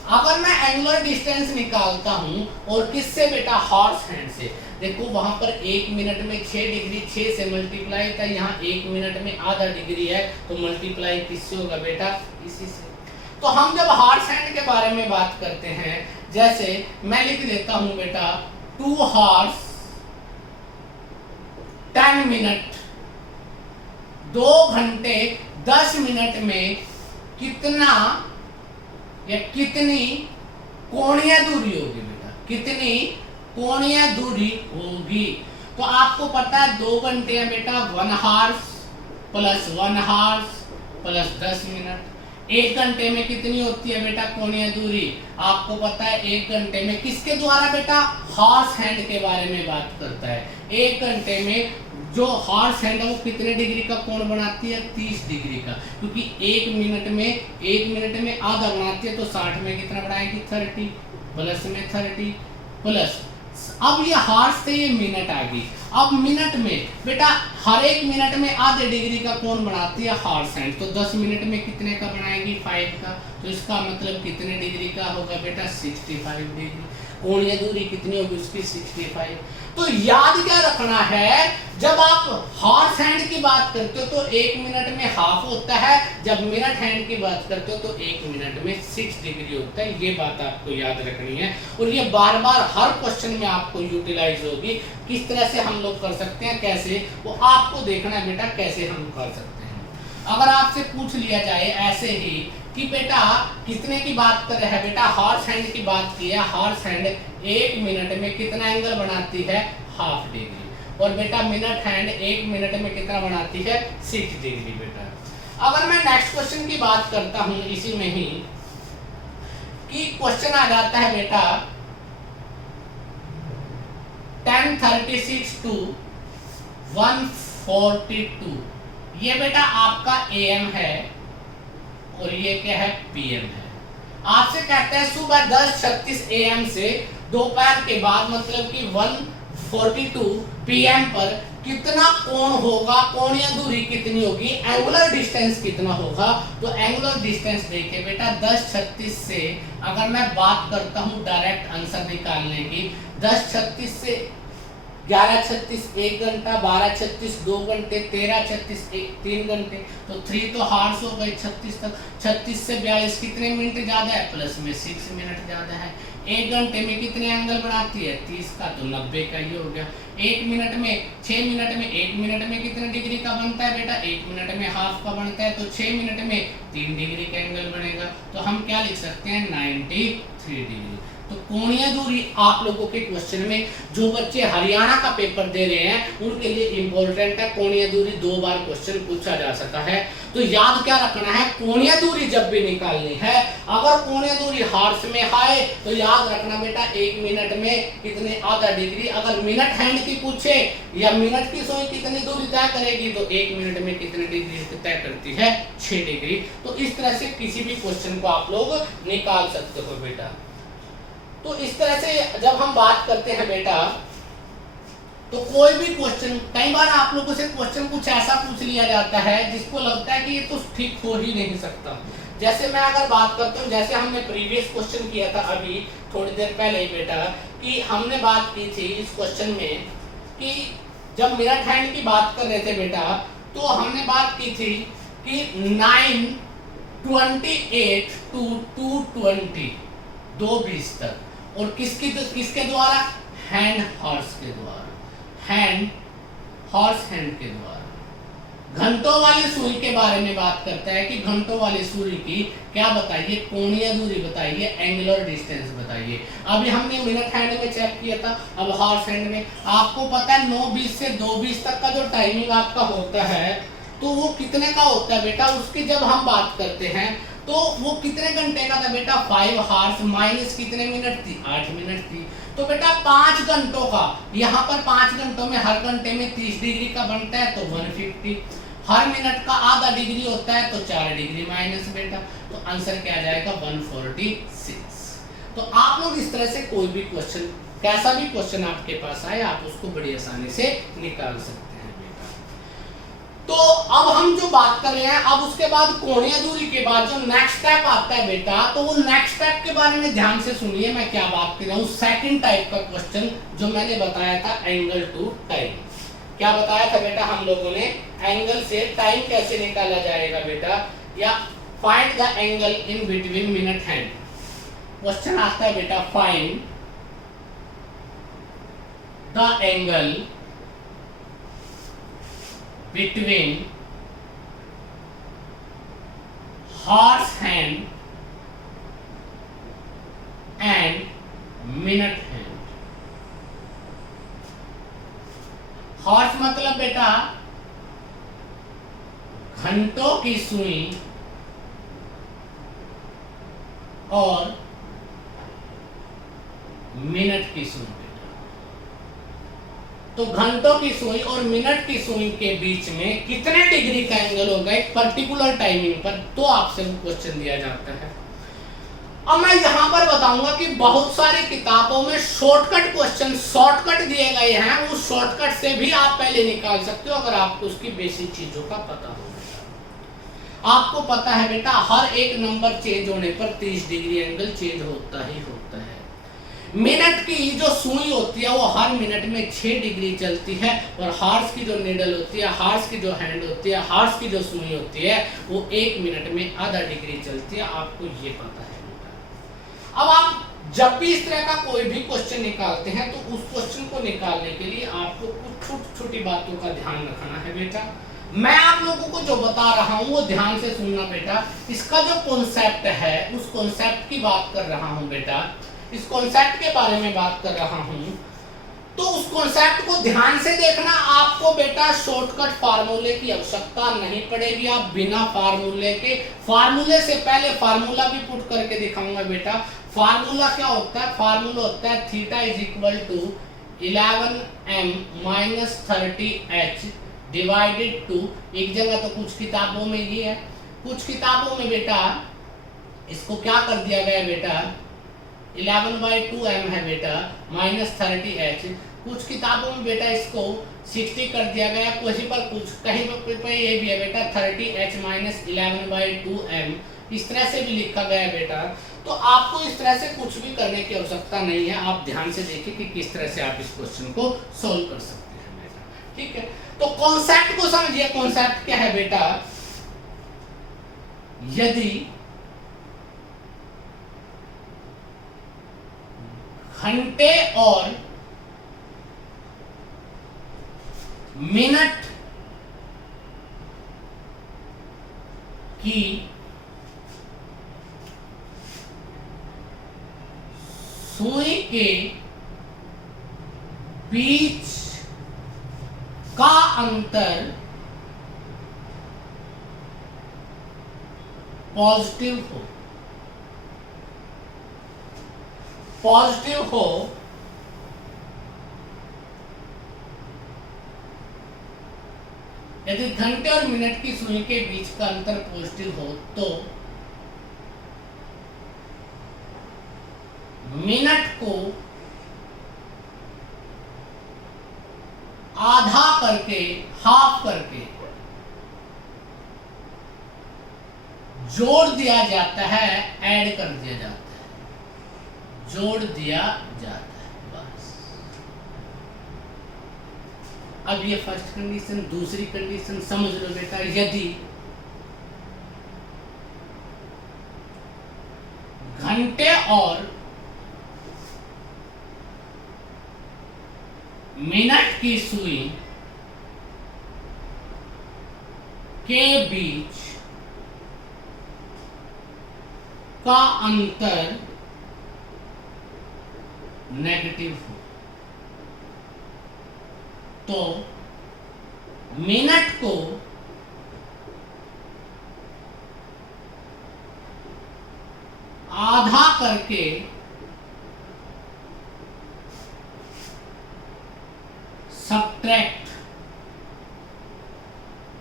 अगर मैं एंगुलर डिस्टेंस निकालता हूं और किससे बेटा, हॉर्स हैंड से। देखो वहां पर 1 मिनट में 6 डिग्री, 6 से मल्टीप्लाई था, यहाँ 1 मिनट में आधा डिग्री है, तो मल्टीप्लाई किससे होगा बेटा, इसी से। तो हम जब हॉर्स हैंड के बारे में बात करते हैं, जैसे मैं लिख देता हूं बेटा 2 हॉर्स 10 मिनट, 2 घंटे 10 मिनट में कितना या कितनी कोणीय दूरी होगी बेटा, कितनी कोणीय दूरी होगी। तो आपको पता है 2 घंटे है बेटा 1 horse plus 1 horse plus 10 minute. 1 घंटे में कितनी होती है बेटा कोणीय दूरी, आपको पता है 1 घंटे में किसके द्वारा बेटा, हॉर्स हैंड के बारे में बात करता है। 1 घंटे में जो हॉर्स हैंड है वो कितने डिग्री का कोण बनाती है, 30 डिग्री का, क्योंकि 1 मिनट में आधा बनाती है, तो 60 में कितना बढ़ाएगी, 30 प्लस में 30 प्लस, अब ये हॉर्स से ये मिनट आ गई। अब मिनट में बेटा हर एक मिनट में आधे डिग्री का कोण बनाती है हॉर्स हैंड, तो 10 मिनट में कितने का बनाएगी, 5 का। तो इसका मतलब कितने डिग्री का होगा बेटा, 65 डिग्री। कोणीय दूरी कितनी होगी उसकी, 65। तो याद क्या रखना है, जब आप हॉर्स हैंड की बात करते हो तो 1 मिनट में हाफ होता है, जब मिनट हैंड की बात करते हो तो 1 मिनट में 6 डिग्री होता है। ये बात आपको याद रखनी है और ये बार बार हर क्वेश्चन में आपको यूटिलाइज होगी। किस तरह से हम लोग कर सकते हैं, कैसे, वो आपको देखना है बेटा कैसे हम कर सकते हैं। अगर आपसे पूछ लिया जाए ऐसे ही कि बेटा कितने की बात कर रहे हैं, बेटा हॉर्स हैंड की बात की है, हॉर्स हैंड 1 मिनट में कितना एंगल बनाती है, हाफ डिग्री, और बेटा मिनट हैंड 1 मिनट में कितना बनाती है, 6 डिग्री बेटा। अगर मैं नेक्स्ट क्वेश्चन की बात करता हूं इसी में ही, कि क्वेश्चन आ जाता है बेटा 10:36 to 1:42, ये बेटा आपका AM है और ये क्या है, PM है। आपसे कहते हैं सुबह 10:36 AM से दोपहर के बाद, मतलब कि 6:42 PM पर कितना कोण होगा, कोणीय दूरी कितनी होगी, एंगुलर डिस्टेंस कितना होगा। तो एंगुलर डिस्टेंस देखिए बेटा 10:36 से अगर मैं बात करता हूं डायरेक्ट आंसर निकालने की, 10:36 से 11:36 1 घंटा, 12:36 2 घंटे, 13:36 3 घंटे, तो 3 तो हार्स हो गए 36 तक। 36 से 42 कितने मिनट ज्यादा है, प्लस में 6 मिनट ज्यादा है। 1 घंटे में कितने एंगल बनाती है, 30 का, तो 90 का ये हो गया। 1 मिनट में 6 मिनट में 1 मिनट में कितने डिग्री का बनता है बेटा, 1 मिनट में हाफ का बनता है, तो 6 मिनट में 3 डिग्री का एंगल बनेगा। तो हम क्या लिख सकते हैं, 93 डिग्री। तो कोणीय दूरी आप लोगों के क्वेश्चन में, जो बच्चे हरियाणा का पेपर दे रहे हैं उनके लिए इंपॉर्टेंट है। कोणीय दूरी 2 बार क्वेश्चन पूछा जा सकता है, तो याद क्या रखना है, कोणीय दूरी जब भी निकालनी है, अगर कोणीय दूरी हार्स में है तो याद रखना बेटा 1 मिनट में कितने, आधा डिग्री। अगर मिनट हैंड की पूछे या मिनट की सुई कितनी दूरी तय करेगी, तो 1 मिनट में कितने डिग्री तय करती है, 6 डिग्री। तो इस तरह से किसी भी क्वेश्चन को आप लोग निकाल सकते हो बेटा। तो इस तरह से जब हम बात करते हैं बेटा, तो कोई भी क्वेश्चन, कई बार आप लोगों से क्वेश्चन कुछ ऐसा पूछ लिया जाता है जिसको लगता है कि ये तो ठीक हो ही नहीं सकता। जैसे मैं अगर बात करता हूँ, जैसे हमने प्रीवियस क्वेश्चन किया था अभी थोड़ी देर पहले ही बेटा, कि हमने बात की थी इस क्वेश्चन में कि जब मिनट हैंड की बात कर रहे थे बेटा, तो हमने बात की थी कि 9:28 to 2:20 2:20 तक, और किसके द्वारा, हैंड हॉर्स के द्वारा, हैंड हॉर्स हैंड के द्वारा। घंटों वाली सुई के बारे में बात करता है कि घंटों वाली सुई की क्या बताइए, कोणीय दूरी बताइए, एंगुलर डिस्टेंस बताइए। अभी हमने मिनट हैंड में चेक किया था, अब हॉर्स हैंड में आपको पता है 9:20 से 2:20 तक का जो टाइमिंग आपका होता है, तो वो कितने का होता है बेटा, उसकी जब हम बात करते हैं तो वो कितने घंटे का था बेटा, 5 हार्स माइनस कितने मिनट थी, 8 मिनट थी। तो बेटा 5 घंटों का, यहाँ पर 5 घंटों में हर घंटे में 30 डिग्री का बनता है, तो 150। हर मिनट का आधा डिग्री होता है, तो 4 डिग्री माइनस बेटा, तो आंसर क्या आ जाएगा, 146। तो आप लोग इस तरह से कोई भी क्वेश्चन, कैसा भी क्वेश्चन आपके पास आए, आप उसको बड़ी आसानी से निकाल सकते हैं। तो अब हम जो बात कर रहे हैं, अब उसके बाद कोणीय दूरी के बाद जो नेक्स्ट स्टेप आता है बेटा, तो वो नेक्स्ट स्टेप के बारे में ध्यान से सुनिए मैं क्या बात कर रहा हूँ। सेकंड टाइप का क्वेश्चन जो मैंने बताया था, एंगल टू टाइम। क्या बताया था बेटा हम लोगों ने, एंगल से टाइम कैसे निकाला जाएगा बेटा, या find the angle in between minute hand. Question आता है बेटा, find the angle between horse hand and minute hand। Horse मतलब बेटा घंटों की सुई और मिनट की सुई। तो घंटों की सुई और मिनट की सुई के बीच में कितने डिग्री का एंगल होगा एक पर्टिकुलर टाइमिंग पर, तो आपसे क्वेश्चन दिया जाता है। अब मैं यहां पर बताऊंगा कि बहुत सारी किताबों में शॉर्टकट क्वेश्चन, शॉर्टकट दिए गए हैं, उस शॉर्टकट से भी आप पहले निकाल सकते हो अगर आपको उसकी बेसिक चीजों का पता हो। आपको पता है बेटा, हर एक नंबर चेंज होने पर 30 डिग्री एंगल चेंज होता ही होता है। मिनट की जो सुई होती है वो हर मिनट में 6 डिग्री चलती है, और हॉर्स की जो नीडल होती है, हॉर्स की जो हैंड होती है, हॉर्स की जो सुई होती है, वो 1 मिनट में आधा डिग्री चलती है। आपको ये पता है बेटा। अब आप जब भी इस तरह का कोई भी क्वेश्चन निकालते हैं, तो उस क्वेश्चन को निकालने के लिए आपको कुछ छोटी छोटी बातों का ध्यान रखना है बेटा। मैं आप लोगों को जो बता रहा हूँ वो ध्यान से सुनना बेटा। इसका जो कॉन्सेप्ट है, उस कॉन्सेप्ट की बात कर रहा हूँ बेटा, इस कॉन्सेप्ट के बारे में बात कर रहा हूं, तो उस कॉन्सेप्ट को ध्यान से देखना। आपको बेटा शॉर्टकट फार्मूले की आवश्यकता नहीं पड़ेगी। आप बिना फार्मूले के, फार्मूले से पहले फार्मूला भी पुट करके दिखाऊंगा बेटा। फार्मूला क्या होता है, फार्मूला होता है theta is equal to 11m minus 30h divided two, एक जगह तो कुछ किताबों में ये है, कुछ किताबों में बेटा इसको क्या कर दिया गया बेटा, 11/2m है बेटा माइनस 30h, कुछ किताबों में बेटा इसको 60 कर दिया गया, कुछ पर कुछ कहीं पर ये भी है बेटा 30h-11/2m, इस तरह से भी लिखा गया है बेटा। तो आपको इस तरह से कुछ भी करने की आवश्यकता नहीं है, आप ध्यान से देखिए कि किस तरह से आप इस क्वेश्चन को सोल्व कर सकते हैं बेटा। ठीक है, तो कॉन्सेप्ट को समझिए। कॉन्सेप्ट क्या है बेटा? यदि घंटे और मिनट की सुई के बीच का अंतर पॉजिटिव हो यदि घंटे और मिनट की सुई के बीच का अंतर पॉजिटिव हो तो मिनट को आधा करके, हाफ करके जोड़ दिया जाता है, ऐड कर दिया जाता है, जोड़ दिया जाता है, बस। अब ये फर्स्ट कंडीशन। दूसरी कंडीशन समझ लो बेटा, यदि घंटे और मिनट की सुई के बीच का अंतर नेगेटिव हो तो मिनट को आधा करके सब्ट्रैक्ट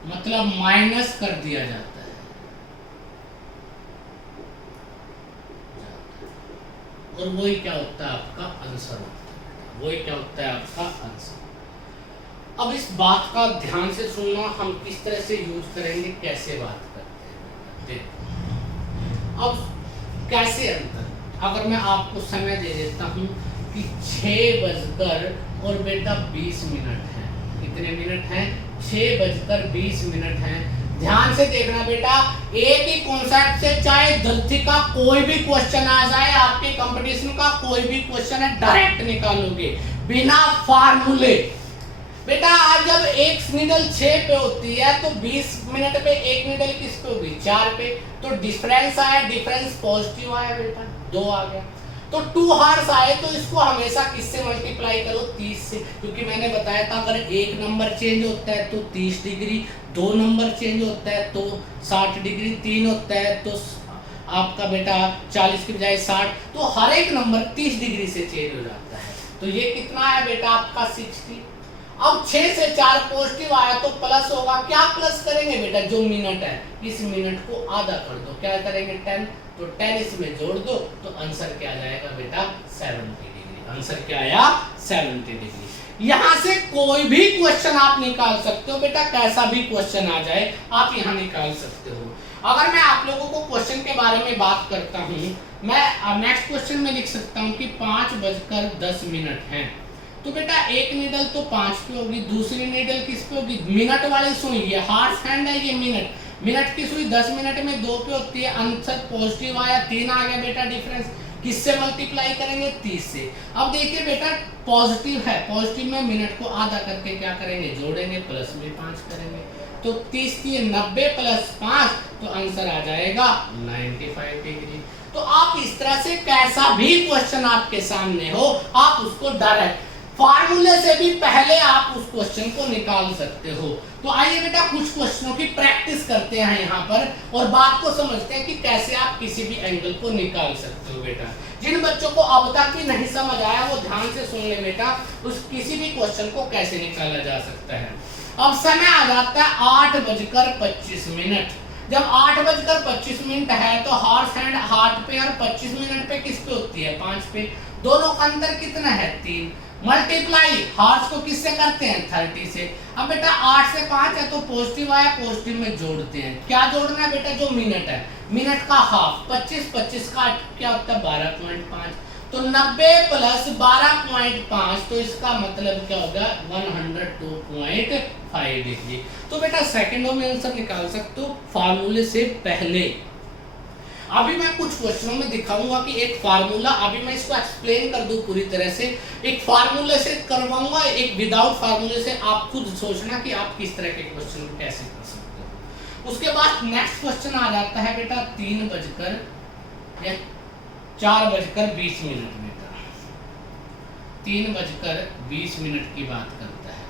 मतलब माइनस कर दिया जाता है, और वही क्या होता है आपका आंसर होता है। वही क्या होता है आपका आंसर। अब इस बात का ध्यान से सुनना, हम किस तरह से यूज करेंगे, कैसे बात करते हैं। देखो अब कैसे अंतर, अगर मैं आपको समय दे देता हूं कि 6:20 है। कितने मिनट हैं? 6:20 है। ध्यान से देखना बेटा, एक ही कॉन्सेप्ट से चाहे धरती का कोई भी क्वेश्चन आ जाए, आपके कंपटीशन का कोई भी क्वेश्चन है, डायरेक्ट निकालोगे बिना फार्मूले। बेटा आज जब एक नीडल 6 पे होती है तो 20 मिनट पे एक नीडल किस पे होगी? 4 पे। तो डिफरेंस आया, डिफरेंस पॉजिटिव आया बेटा, 2 आ गया। तो 2 हार्स आए तो इसको हमेशा किससे मल्टीप्लाई करो? 30 से, क्योंकि मैंने बताया था अगर एक नंबर चेंज होता है तो 30 डिग्री, 2 नंबर चेंज होता है तो 60 डिग्री, 3 होता है तो आपका बेटा 40 की बजाय 60, तो हर एक नंबर 30 डिग्री से चेंज हो जाता है। तो ये कितना है बेटा आपका 60। अब 6 से 4 पॉजिटिव आया तो प्लस होगा। क्या प्लस करेंगे बेटा? जो मिनट है, इस मिनट को आधा कर दो, क्या करेंगे? 10। तो 10 इसमें जोड़ दो तो आंसर क्या आ जाएगा बेटा? 70 डिग्री। आंसर क्या आया? 70 डिग्री। यहां से कोई भी क्वेश्चन आप निकाल सकते हो बेटा, कैसा भी क्वेश्चन आ जाए आप यहां निकाल सकते हो। अगर मैं आप लोगों को क्वेश्चन के बारे में बात करता हूं, मैं नेक्स्ट क्वेश्चन में लिख सकता हूं कि 5:10 है। तो बेटा एक नीडल तो 5 पे होगी, दूसरी नीडल किस पे होगी? मिनट वाली सुई, ये हार्स हैंड है, ये मिनट की सुई 10 मिनट में 2 पे होती है। आंसर पॉजिटिव आया, 3 आ गया बेटा डिफरेंस। किससे मल्टीप्लाई करेंगे? 30 से। अब देखिए बेटा पॉजिटिव है, पॉजिटिव में मिनट को आधा करके क्या करेंगे? जोड़ेंगे, प्लस में 5 करेंगे। तो 30 की 90 प्लस 5, तो आंसर आ जाएगा 95 डिग्री। तो आप इस तरह से कैसा भी क्वेश्चन आपके सामने हो, आप उसको डायरेक्ट फार्मूले से भी पहले आप उस क्वेश्चन को निकाल सकते हो। तो आइए बेटा कुछ क्वेश्चनों की प्रैक्टिस करते हैं यहाँ पर, और बात को समझते हैं कि कैसे आप किसी भी एंगल को निकाल सकते हो बेटा। जिन बच्चों को अब तक भी नहीं समझ आया वो ध्यान से सुन ले बेटा, उस किसी भी क्वेश्चन को कैसे निकाला जा सकता है। अब समय आ जाता है 8:25। जब 8:25 है तो हॉर्स हैंड हार्ट पे और 25 मिनट पे किस पे होती है? 5 पे। दोनों का अंतर कितना है? 3। मल्टीप्लाई हॉर्स को किससे करते हैं 30 से। अब बेटा 8 से 5 है तो पॉजिटिव आया, पॉजिटिव में जोड़ते हैं। क्या जोड़ना है बेटा, जो मिनट है, मिनट का हाफ 25, 25 का क्या होता है 12.5, तो 90 प्लस 12.5, तो इसका मतलब क्या होगा 102.5 डिग्री। तो बेटा सेकंडों में आंसर निकाल सकते हो फार्मूले से पहले। अभी मैं कुछ क्वेश्चनों में दिखाऊंगा कि एक फार्मूला, अभी मैं इसको एक्सप्लेन कर दूं पूरी तरह से, एक फार्मूले से करवाऊंगा, एक विदाउट फार्मूले से। आप खुद सोचना कि आप किस तरह के क्वेश्चन को कैसे कर सकते हो। उसके बाद नेक्स्ट क्वेश्चन आ जाता है बेटा 3 बजकर या 4 बजकर 20 मिनट बेटा, 3 बजकर 20 मिनट की बात करता है,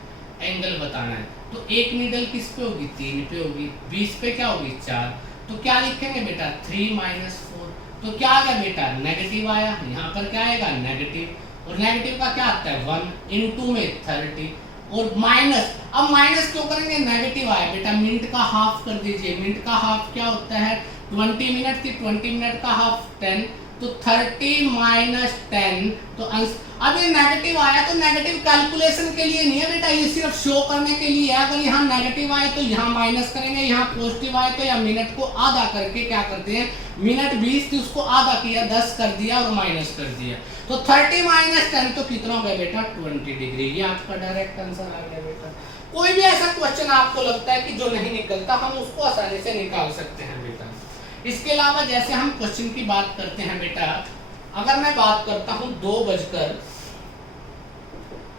एंगल बताना है। तो एक नीडल किस पे होगी, 3 पे होगी, 20 पे क्या होगी 4, तो क्या लिखेंगे बेटा 3 - 4, तो क्या आ गया बेटा नेगेटिव आया, यहाँ पर क्या आएगा नेगेटिव, और नेगेटिव का क्या आता है 1 इनटू में 30, और माइनस, अब माइनस क्यों करेंगे, नेगेटिव आया बेटा, मिनट का हाफ कर दीजिए, मिनट का हाफ क्या होता है 20 मिनट थी, 20 मिनट का हाफ 10, तो 30 - 10, तो अब ये नेगेटिव आया तो नेगेटिव कैलकुलेशन के लिए नहीं है बेटा, ये सिर्फ शो करने के लिए है। अगर यहाँ नेगेटिव आए तो यहाँ माइनस करेंगे, यहाँ पॉजिटिव आए तो या मिनट को आधा करके क्या करते हैं, मिनट 20 थी उसको आधा किया, 10 कर दिया और माइनस कर दिया, तो 30 - 10 तो कितना हो गया बेटा 20 डिग्री। ये आपका डायरेक्ट आंसर आ गया बेटा। कोई भी ऐसा क्वेश्चन आपको लगता है कि जो नहीं निकलता, हम उसको आसानी से निकाल सकते हैं बेटा। इसके अलावा जैसे हम क्वेश्चन की बात करते हैं बेटा, अगर मैं बात करता हूं 2 बजकर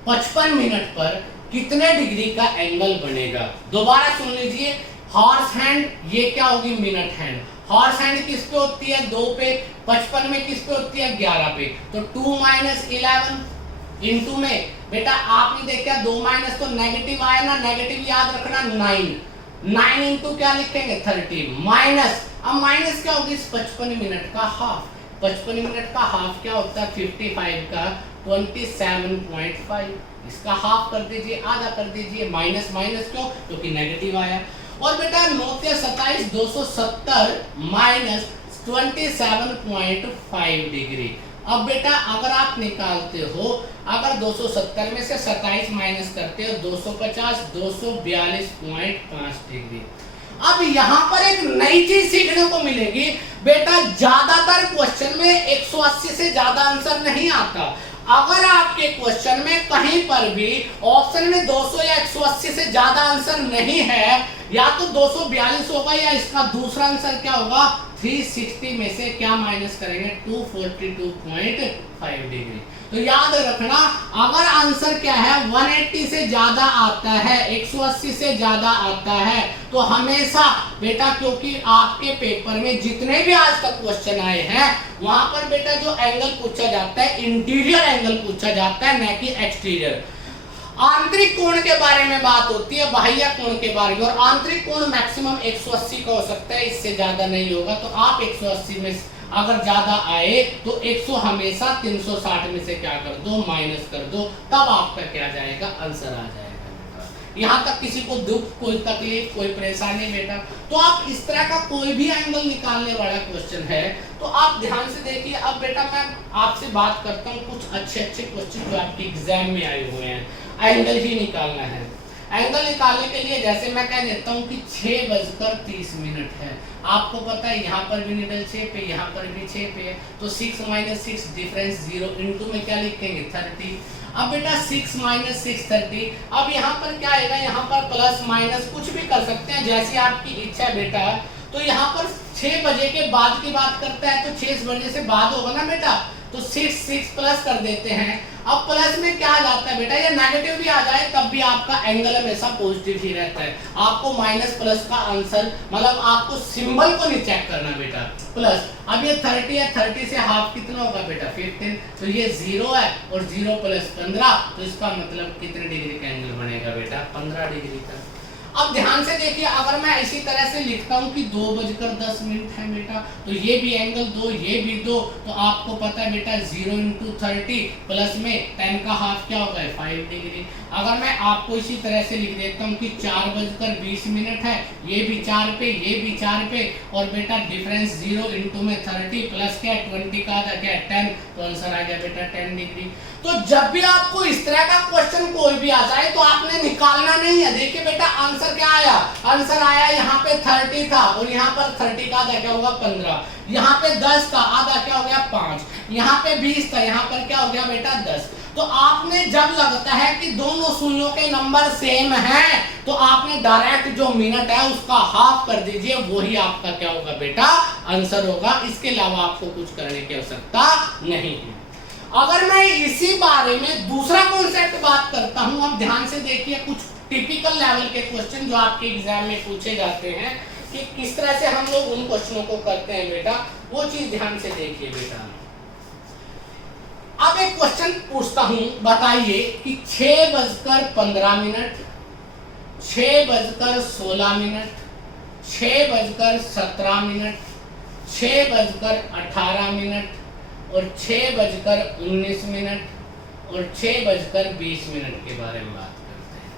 55 मिनट पर कितने डिग्री का एंगल बनेगा, दोबारा सुन लीजिए। हॉर्स हैंड ये क्या होगी मिनट हैंड, हॉर्स हैंड किस पे होती है 2 पे, 55 में किस पे होती है 11 पे, तो 2 - 11 इनटू में बेटा आपने देखा 2 माइनस तो नेगेटिव आया ना, नेगेटिव याद रखना 9 इनटू क्या लिखेंगे 30 माइनस, अब माइनस क्या होगी 55 मिनट का हाफ, 55 मिनट का हाफ क्या होता है 55 का 27.5, इसका हाफ कर दीजिए, आधा कर दीजिए, माइनस माइनस क्यों, क्योंकि नेगेटिव आया। और बेटा 9 से 27 270 माइनस 27.5 डिग्री। अब बेटा अगर आप निकालते हो, अगर 270 में से 27 माइनस करते हो 250 242.5 डिग्री। अब यहाँ पर एक नई चीज सीखने को मिलेगी बेटा, ज्यादातर क्वेश्चन में 180 से ज्यादा आंसर नहीं आता। अगर आपके क्वेश्चन में कहीं पर भी ऑप्शन में 200 या 180 से ज्यादा आंसर नहीं है, या तो 242 होगा या इसका दूसरा आंसर क्या होगा 360 में से क्या माइनस करेंगे 242.5 डिग्री। तो याद रखना, अगर आंसर क्या है 180 से ज्यादा आता है, 180 से ज्यादा आता है, तो हमेशा बेटा, क्योंकि आपके पेपर में जितने भी आज तक क्वेश्चन आए हैं वहां पर बेटा जो एंगल पूछा जाता है इंटीरियर एंगल पूछा जाता है, न कि एक्सटीरियर। आंतरिक कोण के बारे में बात होती है, बाह्य कोण के बारे में, और आंतरिक कोण मैक्सिमम 180 का हो सकता है, इससे ज्यादा नहीं होगा। तो आप 180 में अगर ज्यादा आए तो 100 हमेशा 360 में से क्या कर दो माइनस कर दो, तब आपका क्या जाएगा आंसर आ जाएगा। यहाँ तक किसी को दुख, कोई तकलीफ, कोई परेशानी बेटा, तो आप इस तरह का कोई भी एंगल निकालने वाला क्वेश्चन है तो आप ध्यान से देखिए। अब बेटा मैं आपसे बात करता हूँ कुछ अच्छे अच्छे क्वेश्चन जो आपके एग्जाम में आए हुए हैं, एंगल ही निकालना है। एंगल निकालने के लिए जैसे मैं कह देता हूँ कि 6:30 है, आपको पता है यहाँ पर भी निडल 6 पे, यहाँ पर भी 6 पे, तो 6 - 6 डिफरेंस 0 इनटू में क्या लिखेंगे 30। अब बेटा 6 - 6 30, अब यहाँ पर क्या आएगा, यहाँ पर प्लस माइनस कुछ भी कर सकते हैं जैसी आपकी इच्छा है बेटा। तो यहाँ पर 6 बजे के बाद की बात करता है तो 6 बजे से बाद होगा ना बेटा, तो 6 प्लस कर देते हैं। अब प्लस में क्या आ जाता है बेटा, ये नेगेटिव भी आ जाए तब भी आपका एंगल हमेशा पॉजिटिव ही रहता है। आपको माइनस प्लस का आंसर, मतलब आपको सिंबल को नहीं चेक करना बेटा, प्लस। अब ये 30 है, 30 से हाफ कितना होगा बेटा 15, तो ये 0 है और 0 + 15, तो इसका मतलब कितने डिग्री का एंगल बनेगा बेटा 15 डिग्री का। अब ध्यान से देखिए, अगर मैं इसी तरह से लिखता हूँ कि 2:10 है बेटा, तो ये भी एंगल 2, ये भी 2, तो आपको पता है बेटा 0 × 30 प्लस में 10 का हाफ क्या होगा 5 डिग्री। अगर मैं आपको इसी तरह से लिख देता हूँ कि 4:20 है, ये भी 4 पे, ये भी 4 पे, और बेटा डिफरेंस 0 × 30 प्लस क्या 20 का आधा क्या 10, तो आंसर आ गया बेटा 10 डिग्री। तो जब भी आपको इस तरह का क्वेश्चन कोई भी आ जाए तो आपने निकालना नहीं है। देखिए बेटा आंसर क्या आया, आंसर आया यहाँ पे 30 था, और यहाँ पर 30 का आधा क्या होगा 15, यहाँ पे 10 का आधा क्या हो गया 5, यहाँ पे 20 था, यहाँ पर क्या हो गया बेटा 10। तो आपने जब लगता है कि दोनों सुइयों के नंबर सेम हैं, तो आपने डायरेक्ट जो मिनट है उसका हाफ कर दीजिए, वही आपका क्या होगा बेटा आंसर होगा। इसके अलावा आपको कुछ करने की आवश्यकता नहीं है। अगर मैं इसी बारे में दूसरा कॉन्सेप्ट बात करता हूं, अब ध्यान से देखिए, कुछ टिपिकल लेवल के क्वेश्चन जो आपके एग्जाम में पूछे जाते हैं कि किस तरह से हम लोग उन क्वेश्चनों को करते हैं बेटा, वो चीज ध्यान से देखिए बेटा। अब एक क्वेश्चन पूछता हूं, बताइए कि 6:15, 6:16, 6:17, 6:18 और 6:19 और 6:20 के बारे में बात करते हैं।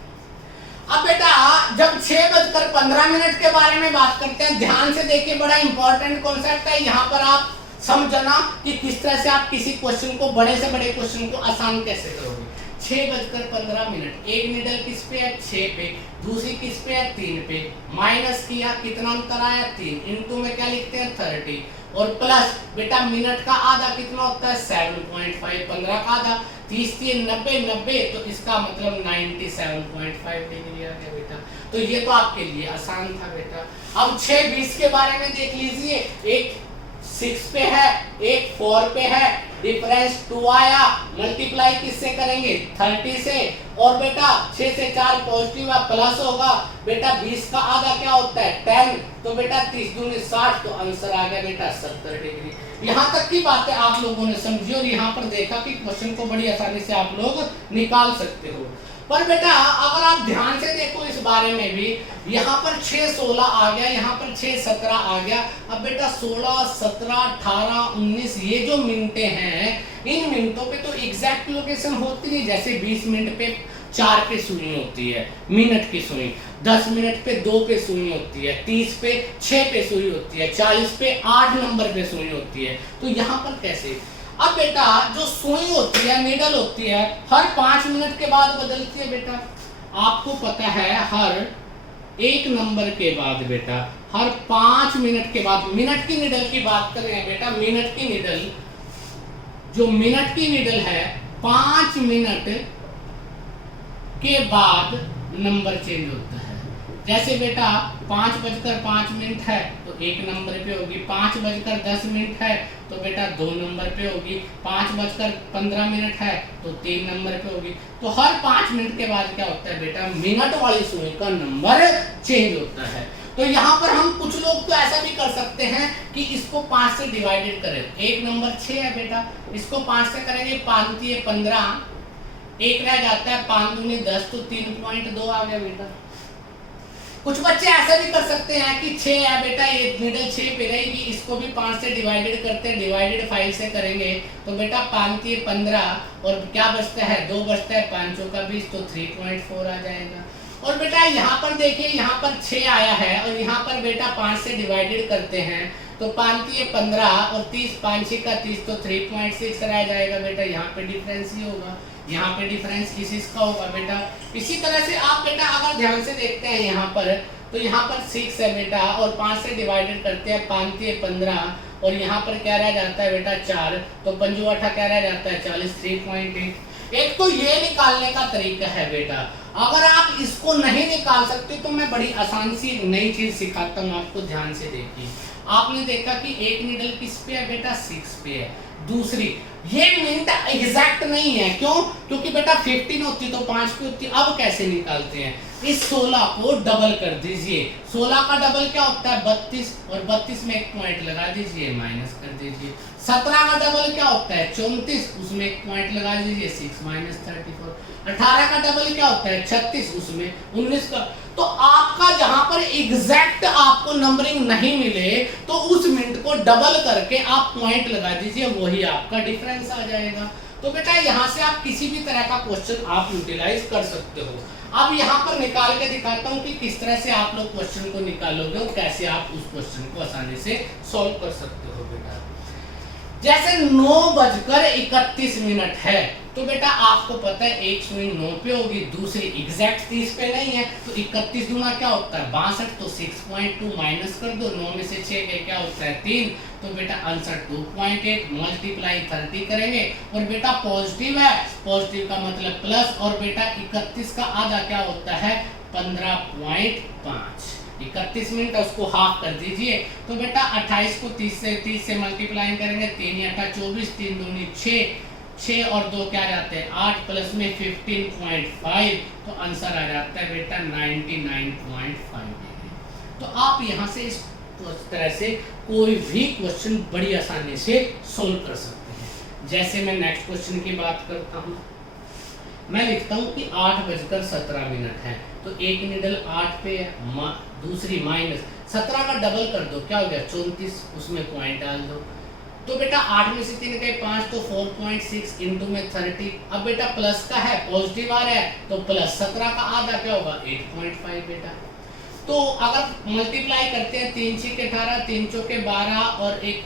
अब बेटा जब 6:15 के बारे में बात करते हैं, ध्यान से देखिए, बड़ा इंपॉर्टेंट कॉन्सेप्ट है। यहाँ पर आप समझना कि किस तरह से आप किसी क्वेश्चन को, बड़े से बड़े क्वेश्चन को आसान कैसे करोगे। 6:15, एक निडल किस पे है 6 पे, दूसरी किस पे है 3 पे, माइनस किया, कितना अंतर आया 3, इनटू में क्या लिखते हैं 30, और प्लस बेटा मिनट का आधा कितना होता है 7.5, 15 का आधा 30, 3 90, 90, तो इसका मतलब 97.5 डिग्री आ गया बेटा। तो ये तो आपके लिए आसान था बेटा। अब 6:20 के बारे में देख लीजिए, एक 6 पे है, एक 4 पे है, डिफरेंस 2 आया, मल्टीप्लाई किससे करेंगे 30 से, और बेटा 6 से 4 पॉजिटिव है, प्लस होगा बेटा 20 का आधा क्या होता है 10, तो बेटा 30 दूनी 60, तो आंसर आ गया बेटा 70 डिग्री। यहाँ तक की बातें आप लोगों ने समझी और यहाँ पर देखा कि क्वेश्चन को बड़ी आसानी से आप लोग निकाल सकते हो। पर बेटा अगर आप ध्यान से देखो इस बारे में भी, यहाँ पर 6:16 आ गया, यहाँ पर 6:17 आ गया। अब बेटा 16, 17, 18, 19 ये जो मिनटें हैं, इन मिनटों पे तो एग्जैक्ट लोकेशन होती नहीं। जैसे 20 मिनट पे 4 पे सुई होती है, मिनट की सुई, 10 मिनट पे 2 पे सुई होती है, 30 पे 6 पे सुई होती है, 40 पे 8 नंबर पे सुई होती है। तो यहाँ पर कैसे? अब बेटा जो सुई होती है, नीडल होती है, हर 5 मिनट के बाद बदलती है बेटा। आपको पता है हर 1 नंबर के बाद बेटा, हर 5 मिनट के बाद, मिनट की नीडल की बात कर रहे हैं बेटा, मिनट की नीडल, जो मिनट की नीडल है 5 मिनट के बाद नंबर चेंज होता है। जैसे बेटा 5:05 है तो 1 नंबर पे होगी, 5:10 है तो बेटा 2 नंबर पे होगी, 5:15 है तो 3 नंबर पे होगी। तो हर 5 मिनट के बाद क्या होता है बेटा, मिनट वाली सुई का नंबर चेंज होता है। तो यहाँ पर हम कुछ लोग तो ऐसा भी कर सकते हैं कि इसको 5 से डिवाइडेड करें। 1 नंबर 6 है बेटा, इसको 5 से करेंगे, 5 × 15, 1 रह जाता है, 5 दूनी 10, तो 3.2 आ गया बेटा। कुछ बच्चे ऐसा भी कर सकते हैं कि 6 है बेटा, ये नीडल 6 पे रहेगी, इसको भी 5 से डिवाइडेड करते हैं, डिवाइडेड 5 से करेंगे तो बेटा 5 × 15 और क्या बचता है 2 बचता है, 5 चौका 20, तो 3.4 आ जाएगा। और बेटा यहाँ पर देखिए, यहाँ पर 6 आया है और यहाँ पर बेटा 5 से डिवाइडेड करते हैं तो 5 × 15 और 30, 5 × 6 = 30, तो 3.6 रह जाएगा बेटा। यहाँ पे डिफरेंस ही होगा, यहाँ पे डिफरेंस किसका होगा बेटा। इसी तरह से आप बेटा अगर ध्यान से देखते हैं यहाँ पर, तो यहाँ पर 6 है बेटा और 5 से डिवाइडेड करते हैं, 5 × 15 और यहाँ पर क्या रह जाता है बेटा 4, तो 5 × 8 क्या रह जाता है 40, 3.8। एक तो ये निकालने का तरीका है बेटा। अगर आप इसको नहीं निकाल सकते तो मैं बड़ी आसान सी नई चीज सिखाता हूँ आपको, ध्यान से देखिए। आपने देखा कि एक नीडल किस पे है बेटा 6 पे है, दूसरी ये मिनट एग्जैक्ट नहीं है, क्यों? क्योंकि बेटा 15 होती तो 5 पे होती, अब कैसे निकालते हैं? इस 16 को डबल कर दीजिए, 16 का डबल क्या होता है 32, और 32 में एक पॉइंट लगा दीजिए, माइनस कर दीजिए। 17 का डबल क्या होता है 34, उसमें एक पॉइंट लगा दीजिए 6 माइनस 34। 18 का डबल क्या होता है 36, उसमें 19 का। तो आपका जहां पर एग्जैक्ट आपको नंबरिंग नहीं मिले तो उस मिनट को डबल करके आप पॉइंट लगा दीजिए, वही आपका डिफरेंस आ जाएगा। तो बेटा यहां से आप किसी भी तरह का क्वेश्चन आप यूटिलाइज कर सकते हो। अब यहाँ पर निकाल के दिखाता हूँ कि किस तरह से आप लोग क्वेश्चन को निकालोगे और कैसे आप उस क्वेश्चन को आसानी से सॉल्व कर सकते हो। बेटा जैसे 9:31 है, तो बेटा आपको पता है एक स्विंग 9 पे होगी, दूसरी एग्जैक्ट 30 पे नहीं है, तो 31 दूना क्या होता है 62, तो 6.2 माइनस कर दो, 9 में से 6 गए क्या होता है 3, तो बेटा आंसर 2.8 मल्टीप्लाई 30 करेंगे, और बेटा पॉजिटिव है, पॉजिटिव का मतलब प्लस, और बेटा 31 का आधा क्या होता है 15.5, 31 मिनट उसको हाफ कर दीजिए, तो बेटा 28 को 30 से मल्टीप्लाई करेंगे, 3 × 8 24, 3 दूनी 6 और 2 क्या जाते हैं 8, प्लस में 15.5, तो आंसर आ जाता है बेटा 99.5 डिग्री। तो आप यहाँ से इस तरह से कोई भी क्वेश्चन बड़ी आसानी से सोल्व कर सकते हैं। जैसे मैं नेक्स्ट क्वेश्चन की बात करता हूँ, मैं लिखता हूँ कि 8:17 है, तो एक निडल 8 पे है, दूसरी माइनस 17 का डबल कर दो, क्या हो गया 34, उसमें पॉइंट डाल दो, तो बेटा 8 में से 3 गए 5, तो 4.6 इंटू में 30। अब बेटा प्लस का है, पॉजिटिव आ रहा है, तो प्लस 17 का आधा क्या होगा 8.5 बेटा। तो अगर मल्टीप्लाई करते हैं 3 × 6 = 18, 3 × 4 = 12 और 1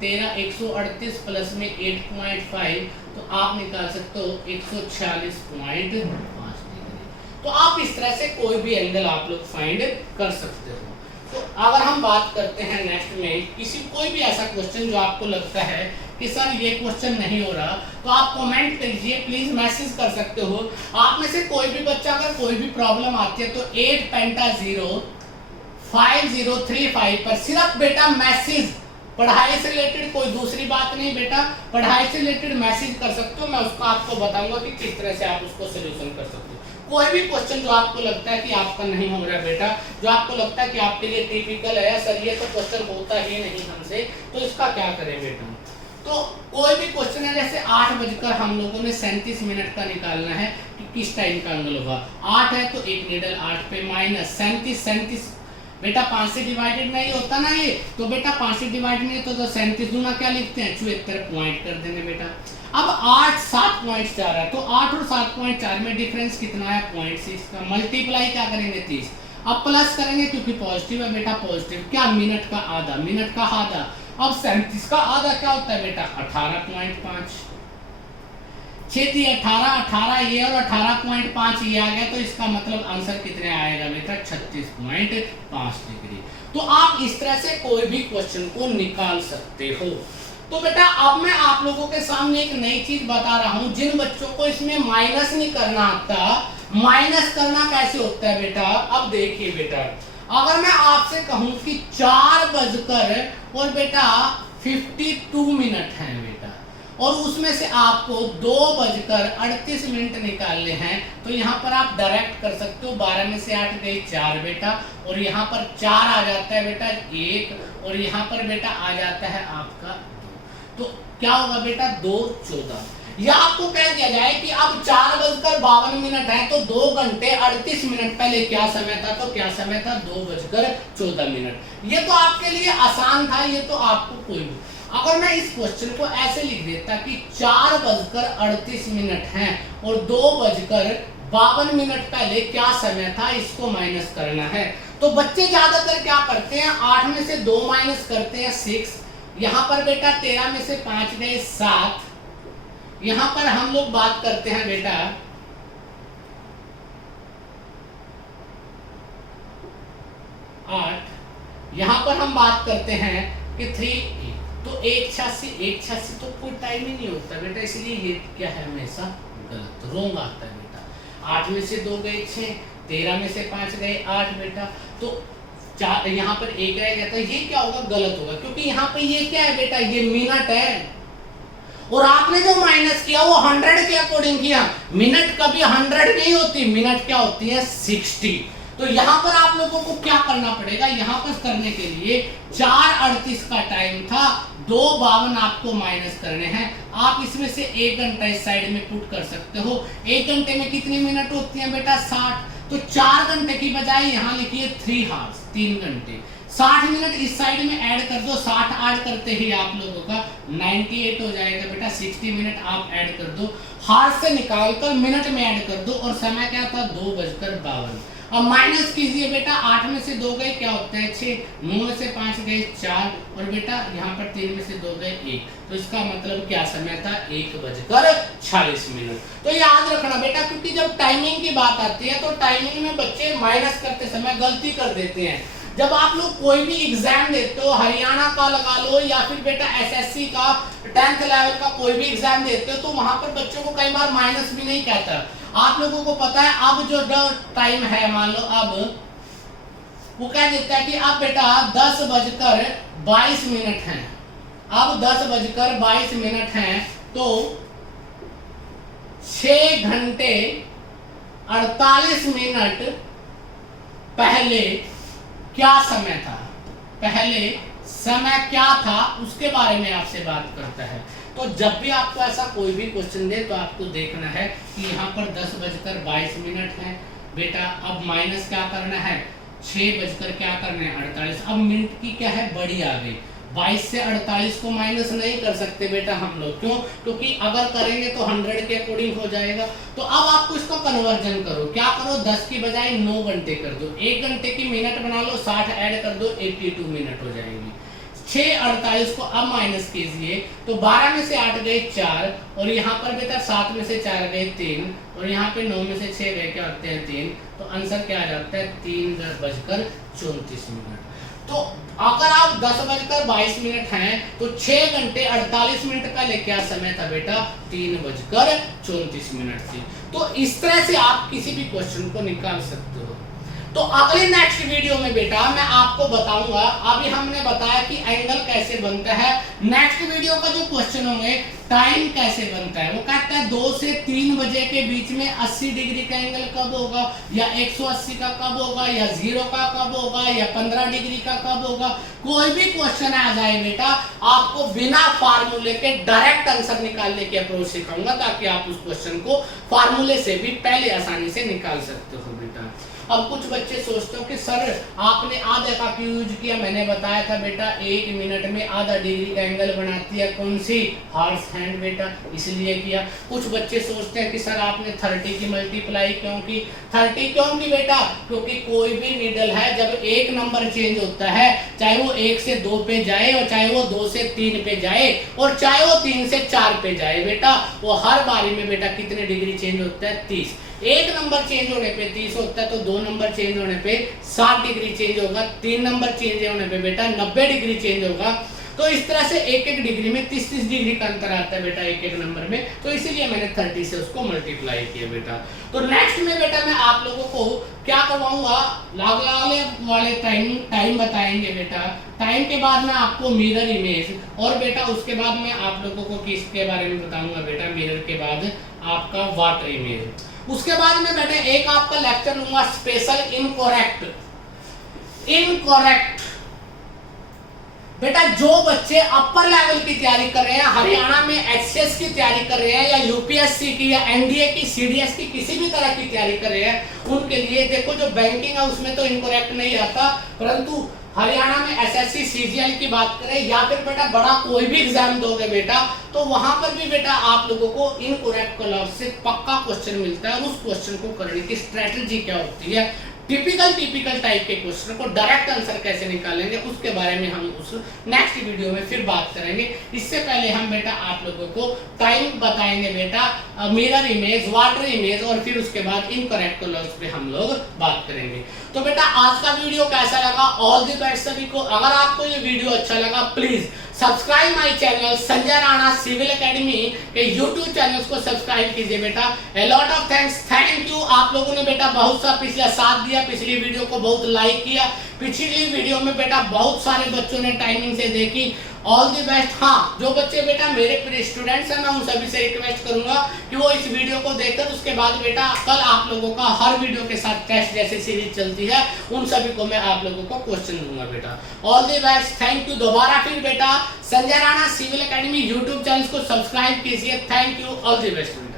13, 138 प्लस में 8.5, तो आप निकाल सकते हो 146.5 डिग्री। तो आप इस तरह से कोई भी एंगल आप लोग फाइंड कर सकते हो। तो अगर हम बात करते हैं नेक्स्ट में किसी कोई भी ऐसा क्वेश्चन जो आपको लगता है कि सर ये क्वेश्चन नहीं हो रहा, तो आप कमेंट कीजिए, प्लीज मैसेज कर सकते हो। आप में से कोई भी बच्चा अगर कोई भी प्रॉब्लम आती है तो 8 पेंटा 0 5035 पर सिर्फ बेटा मैसेज, पढ़ाई से रिलेटेड कोई दूसरी बात नहीं बेटा, पढ़ाई से रिलेटेड मैसेज कर सकते हो, मैं उसका आपको बताऊंगा कि किस तरह से आप उसको सोल्यूशन कर सकते हो। कोई भी क्वेश्चन जो आपको लगता है कि आपका नहीं हो रहा है बेटा, जो आपको लगता है कि आपके लिए टिपिकल है, सर ये तो क्वेश्चन होता ही नहीं हमसे, तो इसका क्या करें बेटा। तो कोई भी क्वेश्चन है, जैसे 8 हम लोगों ने 37 का निकालना है कि किस टाइम का एंगल होगा, 8 है तो एक निडल 8 पे माइनस 37 बेटा 5 से डिवाइडेड नहीं होता ना ये, तो बेटा 5 से डिवाइड नहीं तो 37 दूना क्या लिखते हैं 74 पॉइंट कर देंगे बेटा। अब 8 7.4 है, तो 8 और 7.4 में डिफरेंस कितना है 0.6 का, मल्टीप्लाई क्या करेंगे 30, अब प्लस करेंगे क्योंकि पॉजिटिव है बेटा, पॉजिटिव क्या मिनट का आधा, मिनट का आधा, अब 37 का आधा क्या होता है बेटा 18.5, 6 18 ये और 18.5 ये आ गया, तो इसका मतलब आंसर कितने आएगा बेटा 36.5 डिग्री। तो आप इस तरह से कोई भी क्वेश्चन को निकाल सकते हो। तो बेटा अब मैं आप लोगों के सामने एक नई चीज बता रहा हूं, जिन बच्चों को इसमें माइनस नहीं करना आता, माइनस करना कैसे होता है बेटा। अब देखिए बेटा, अगर मैं आपसे कहूं कि 4 और बेटा 52 है बेटा, और उसमें से आपको 2:38 निकालने हैं, तो यहाँ पर आप डायरेक्ट कर सकते हो, 12 में से 8 गए 4 बेटा, और यहाँ पर 4 आ जाता है बेटा 1, और यहाँ पर बेटा आ जाता है आपका 2, तो क्या होगा बेटा 2 14। या आपको कह दिया जाए कि अब 4:52 है, तो 2 घंटे 38 मिनट पहले क्या समय था, तो क्या समय था 2:14। ये तो आपके लिए आसान था, ये तो आपको कोई भी। अगर मैं इस क्वेश्चन को ऐसे लिख देता कि 4:38 है और 2:52 पहले क्या समय था, इसको माइनस करना है, तो बच्चे ज्यादातर क्या करते हैं 8 में से 2 माइनस करते हैं 6, यहाँ पर बेटा 13 में से 5 गए 7, यहाँ पर हम लोग बात करते हैं बेटा 8, यहाँ पर हम बात करते हैं कि 3 तो 186 तो कोई टाइम ही नहीं होता बेटा, इसलिए ये क्या है हमेशा गलत रोंग आता है बेटा। 8 में से 2 गए 6, 13 में से 5 गए 8 बेटा, तो 4 यहाँ पर 1 रह गया, तो ये क्या होगा गलत होगा, क्योंकि यहाँ पे ये क्या है बेटा ये मिनट है, और आपने जो माइनस किया वो 100 के अकॉर्डिंग किया। मिनट कभी 100 नहीं होती, मिनट क्या होती है 60। तो यहां पर आप लोगों को क्या करना पड़ेगा, यहां पर करने के लिए 4:38 का टाइम था, 2:52 आपको माइनस करने हैं। आप इसमें से 1 घंटा इस साइड में पुट कर सकते हो। 1 घंटे में कितनी मिनट होती हैं बेटा 60, तो 4 घंटे की बजाय यहां लिखिए 3 हार्स, 3 घंटे। 60 मिनट इस साइड में ऐड कर दो, 60 ऐड करते ही आप लोगों का 98 हो जाएगा बेटा। 60 मिनट आप ऐड कर दो, हार्स से निकालकर मिनट में ऐड कर दो, और समय क्या था 2:52। अब माइनस कीजिए बेटा, 8 में से 2 गए क्या होता है 6, 9 में से 5 गए 4, और बेटा यहाँ पर 3 में से 2 गए 1। तो इसका मतलब क्या समय था 1:40। तो याद रखना बेटा, क्योंकि जब टाइमिंग की बात आती है तो टाइमिंग में बच्चे माइनस करते समय गलती कर देते हैं। जब आप लोग कोई भी एग्जाम देते हो, हरियाणा का लगा लो या फिर बेटा एसएससी का 10th लेवल का कोई भी एग्जाम देते हो, तो वहां पर बच्चों को कई बार माइनस भी नहीं कहता। आप लोगों को पता है अब जो टाइम है, मान लो अब वो कह देता है कि अब बेटा 10:22 है, अब 10:22 है, तो 6 घंटे 48 मिनट पहले क्या समय था, पहले समय क्या था उसके बारे में आपसे बात करता है। तो जब भी आपको ऐसा कोई भी क्वेश्चन दे तो आपको देखना है कि यहाँ पर 10:22 है बेटा। अब माइनस क्या करना है 6 क्या करना है 48। अब मिनट की क्या है बड़ी आ गई, 22 से 48 को माइनस नहीं कर सकते बेटा हम लोग, क्यों, क्योंकि अगर करेंगे तो 100 के अकॉर्डिंग हो जाएगा। तो अब आपको इसका कन्वर्जन करो, क्या करो 10 की बजाय 9 घंटे कर दो, 1 घंटे की मिनट बना लो, 60 ऐड कर दो, 82 मिनट हो जाएंगी। 6:48 को अब माइनस कीजिए, तो 12 में से 8 गए 4, और यहाँ पर बेटा 7 में से 4 गए 3, और यहाँ पे 9 में से 6 गए क्या होते हैं 3। तो आंसर क्या आ जाता है 3:34। तो अगर आप 10:22 हैं तो 6 घंटे 48 मिनट पहले क्या समय था बेटा 3:34 थी। तो इस तरह से आप किसी भी क्वेश्चन को निकाल सकते हो। तो अगले नेक्स्ट वीडियो में बेटा मैं आपको बताऊंगा, अभी हमने बताया कि एंगल कैसे बनता है, नेक्स्ट वीडियो का जो क्वेश्चन होंगे टाइम कैसे बनता है। वो कहता है 2 से 3 बजे के बीच में 80 डिग्री का एंगल कब होगा, या 180 का कब होगा, या 0 का कब होगा, या 15 डिग्री का कब होगा। कोई भी क्वेश्चन आ जाए बेटा, आपको बिना फार्मूले के डायरेक्ट आंसर निकालने की अप्रोच सिखाऊंगा, ताकि आप उस क्वेश्चन को फार्मूले से भी पहले आसानी से निकाल सकते हो बेटा। अब कुछ बच्चे सोचते हो कि सर आपने आधा का क्यों यूज किया, मैंने बताया था बेटा 1 मिनट में आधा डिग्री का एंगल बनाती है कौन सी, हॉर्स हैंड बेटा, इसलिए किया। कुछ बच्चे सोचते हैं कि सर आपने 30 की मल्टीप्लाई क्यों की, 30 क्यों की बेटा, क्योंकि कोई भी नीडल है जब एक नंबर चेंज होता है, चाहे वो 1 से 2 पे जाए, और चाहे वो 2 से 3 पे जाए, और चाहे वो 3 से 4 पे जाए बेटा, वो हर बारी में बेटा कितने डिग्री चेंज होता है 30। एक नंबर चेंज होने पे 30 होता है, तो 2 नंबर चेंज होने पे 60 डिग्री चेंज होगा, 3 नंबर चेंज होने पे बेटा 90 डिग्री चेंज होगा। तो इस तरह से एक एक डिग्री में 30-30 डिग्री का अंतर आता है बेटा एक एक नंबर में, तो इसीलिए मैंने 30 से उसको मल्टीप्लाई किया बेटा। तो नेक्स्ट में बेटा मैं आप लोगों को क्या करवाऊंगा, लागले वाले टाइम बताएंगे बेटा। टाइम के बाद मैं आपको मिरर इमेज, और बेटा उसके बाद मैं आप लोगों को किसके बारे में बताऊंगा बेटा, मिरर के बाद आपका वाटर इमेज। उसके बाद में बेटा एक आपका लेक्चर लूंगा स्पेशल इनकरेक्ट। बेटा जो बच्चे अपर लेवल की तैयारी कर रहे हैं, हरियाणा में एचसीएस की तैयारी कर रहे हैं, या यूपीएससी की, या एनडीए की, सीडीएस की, किसी भी तरह की तैयारी कर रहे हैं, उनके लिए देखो जो बैंकिंग है उसमें तो इनकरेक्ट नहीं आता, परंतु हरियाणा में एसएससी सीजीएल की बात करें, या फिर बेटा बड़ा कोई भी एग्जाम दोगे बेटा, तो वहां पर भी बेटा आप लोगों को इनकरेक्ट क्लॉज से पक्का क्वेश्चन मिलता है, और उस क्वेश्चन को करने की स्ट्रेटजी क्या होती है, टिपिकल टाइप के क्वेश्चन को डायरेक्ट आंसर कैसे निकालेंगे, उसके बारे में हम उस नेक्स्ट वीडियो में फिर बात करेंगे। इससे पहले हम बेटा आप लोगों को टाइम बताएंगे बेटा, मिरर इमेज, वाटर इमेज, और फिर उसके बाद इनकरेक्ट क्लॉज पे हम लोग बात करेंगे। तो बेटा आज का वीडियो कैसा लगा, ऑल द बेस्ट सभी को। अगर आपको ये वीडियो अच्छा लगा please subscribe my channel Sanjay Rana Civil Academy के यूट्यूब चैनल को सब्सक्राइब कीजिए बेटा। A lot of thanks, thank you. आप लोगों ने बेटा बहुत सा पिछला साथ दिया, पिछली वीडियो को बहुत लाइक किया, पिछली वीडियो में बेटा बहुत सारे बच्चों ने टाइमिंग से देखी, ऑल दी बेस्ट। हाँ, जो बच्चे बेटा मेरे प्री स्टूडेंट्स हैं, मैं उन सभी से रिक्वेस्ट करूंगा कि वो इस वीडियो को देखकर उसके बाद बेटा कल आप लोगों का हर वीडियो के साथ टेस्ट जैसे सीरीज चलती है उन सभी को मैं आप लोगों को क्वेश्चन दूंगा बेटा। All the best, thank you. दोबारा फिर बेटा Sanjay Rana Civil Academy YouTube channel को सब्सक्राइब कीजिए। Thank you, all the best.